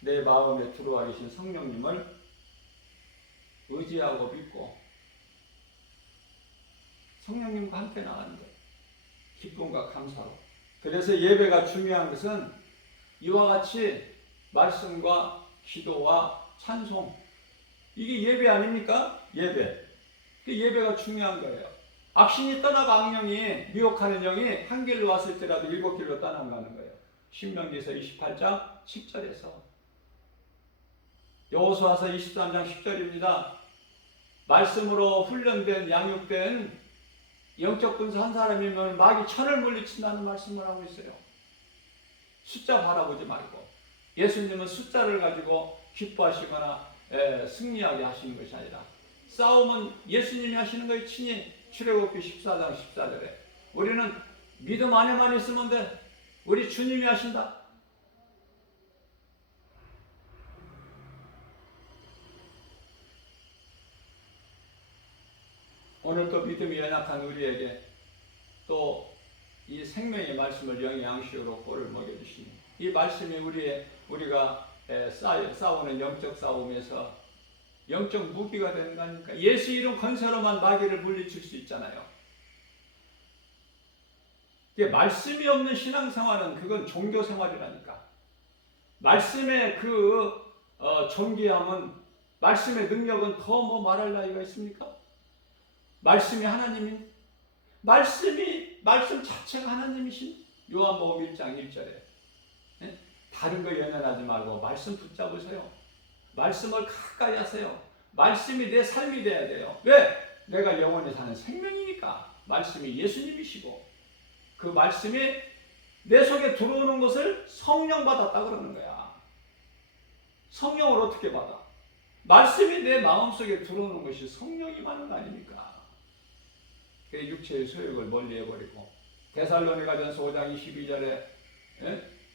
내 마음에 들어와 계신 성령님을 의지하고 믿고 성령님과 함께 나가는 거예요. 기쁨과 감사로. 그래서 예배가 중요한 것은 이와 같이 말씀과 기도와 찬송, 이게 예배 아닙니까? 예배. 예배가 중요한 거예요. 악신이 떠나고 악령이 미혹하는 영이 한 길로 왔을 때라도 7길로 떠나가는 거예요. 신명기서 28장 10절에서. 여호수아서 23장 10절입니다. 말씀으로 훈련된 양육된 영적 군사 한 사람이면 마귀 1000을 물리친다는 말씀을 하고 있어요. 숫자 바라보지 말고 예수님은 숫자를 가지고 기뻐하시거나 승리하게 하시는 것이 아니라 싸움은 예수님이 하시는 거예요. 친히 출애굽기 14장 14절에 우리는 믿음 안에만 있으면 돼. 우리 주님이 하신다. 오늘 또 믿음이 연약한 우리에게 또 이 생명의 말씀을 영의 양식으로 꼴을 먹여주시니 이 말씀이 우리가 싸우는 영적 싸움에서 영적 무기가 되는 거 아닙니까? 예수 이름 건세로만 마귀를 물리칠 수 있잖아요. 말씀이 없는 신앙생활은 그건 종교생활이라니까. 말씀의 존귀함은, 말씀의 능력은 더 뭐 말할 나위가 있습니까? 말씀이 하나님인, 말씀 자체가 하나님이신 요한복음 1장 1절에. 예? 다른 거 연연하지 말고 말씀 붙잡으세요. 말씀을 가까이 하세요. 말씀이 내 삶이 돼야 돼요. 왜? 내가 영원히 사는 생명이니까. 말씀이 예수님이시고 그 말씀이 내 속에 들어오는 것을 성령 받았다 그러는 거야. 성령을 어떻게 받아? 말씀이 내 마음속에 들어오는 것이 성령이 많은 거 아닙니까? 그 육체의 소욕을 멀리해버리고 데살로니가전서 5장 22절에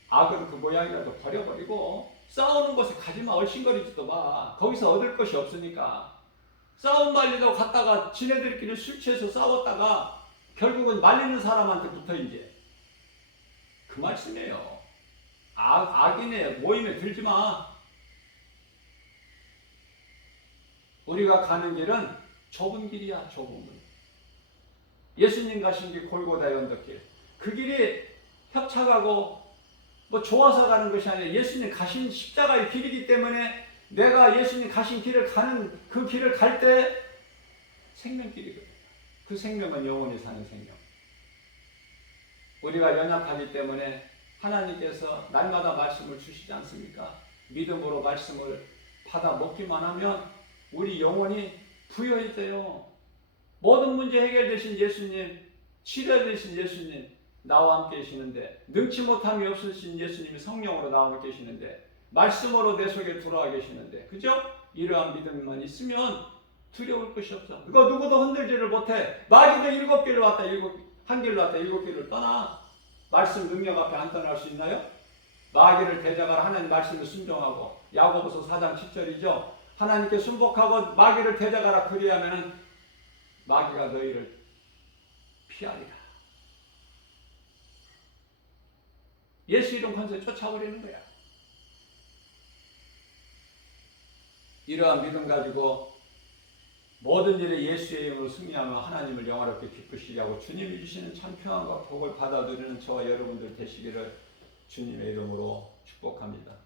악은 그 모양이라도 버려버리고 싸우는 곳에 가지마. 얼씬거리지도 마. 거기서 얻을 것이 없으니까. 싸움 말리다고 갔다가 지네들끼리 술 취해서 싸웠다가 결국은 말리는 사람한테 붙어 이제. 그 말씀이에요. 악인의 모임에 들지 마. 우리가 가는 길은 좁은 길이야. 좁은 길. 예수님 가신 길 골고다의 언덕길. 그 길이 협착하고 뭐 좋아서 가는 것이 아니라 예수님 가신 십자가의 길이기 때문에 내가 예수님 가신 길을 가는 그 길을 갈 때 생명길이거든요. 그 생명은 영원히 사는 생명. 우리가 연약하기 때문에 하나님께서 날마다 말씀을 주시지 않습니까? 믿음으로 말씀을 받아 먹기만 하면 우리 영혼이 부여해져요. 모든 문제 해결되신 예수님, 치료되신 예수님, 나와 함께 계시는데, 능치 못함이 없으신 예수님이 성령으로 나와 함께 계시는데, 말씀으로 내 속에 들어와 계시는데, 그죠? 이러한 믿음만 있으면 두려울 것이 없어. 그거 누구도 흔들지를 못해. 마귀도 7길을 왔다, 한 길로 왔다, 7길을 떠나. 말씀 능력 앞에 안 떠날 수 있나요? 마귀를 대적하라. 하나님 말씀을 순종하고. 야고보서 4장 10절이죠. 하나님께 순복하고 마귀를 대적하라. 그리하면은 마귀가 너희를 피하리라. 예수 이름 건세 쫓아버리는 거야. 이러한 믿음 가지고 모든 일에 예수의 이름으로 승리하며 하나님을 영화롭게 기쁘시게 하고 주님이 주시는 참 평안과 복을 받아들이는 저와 여러분들 되시기를 주님의 이름으로 축복합니다.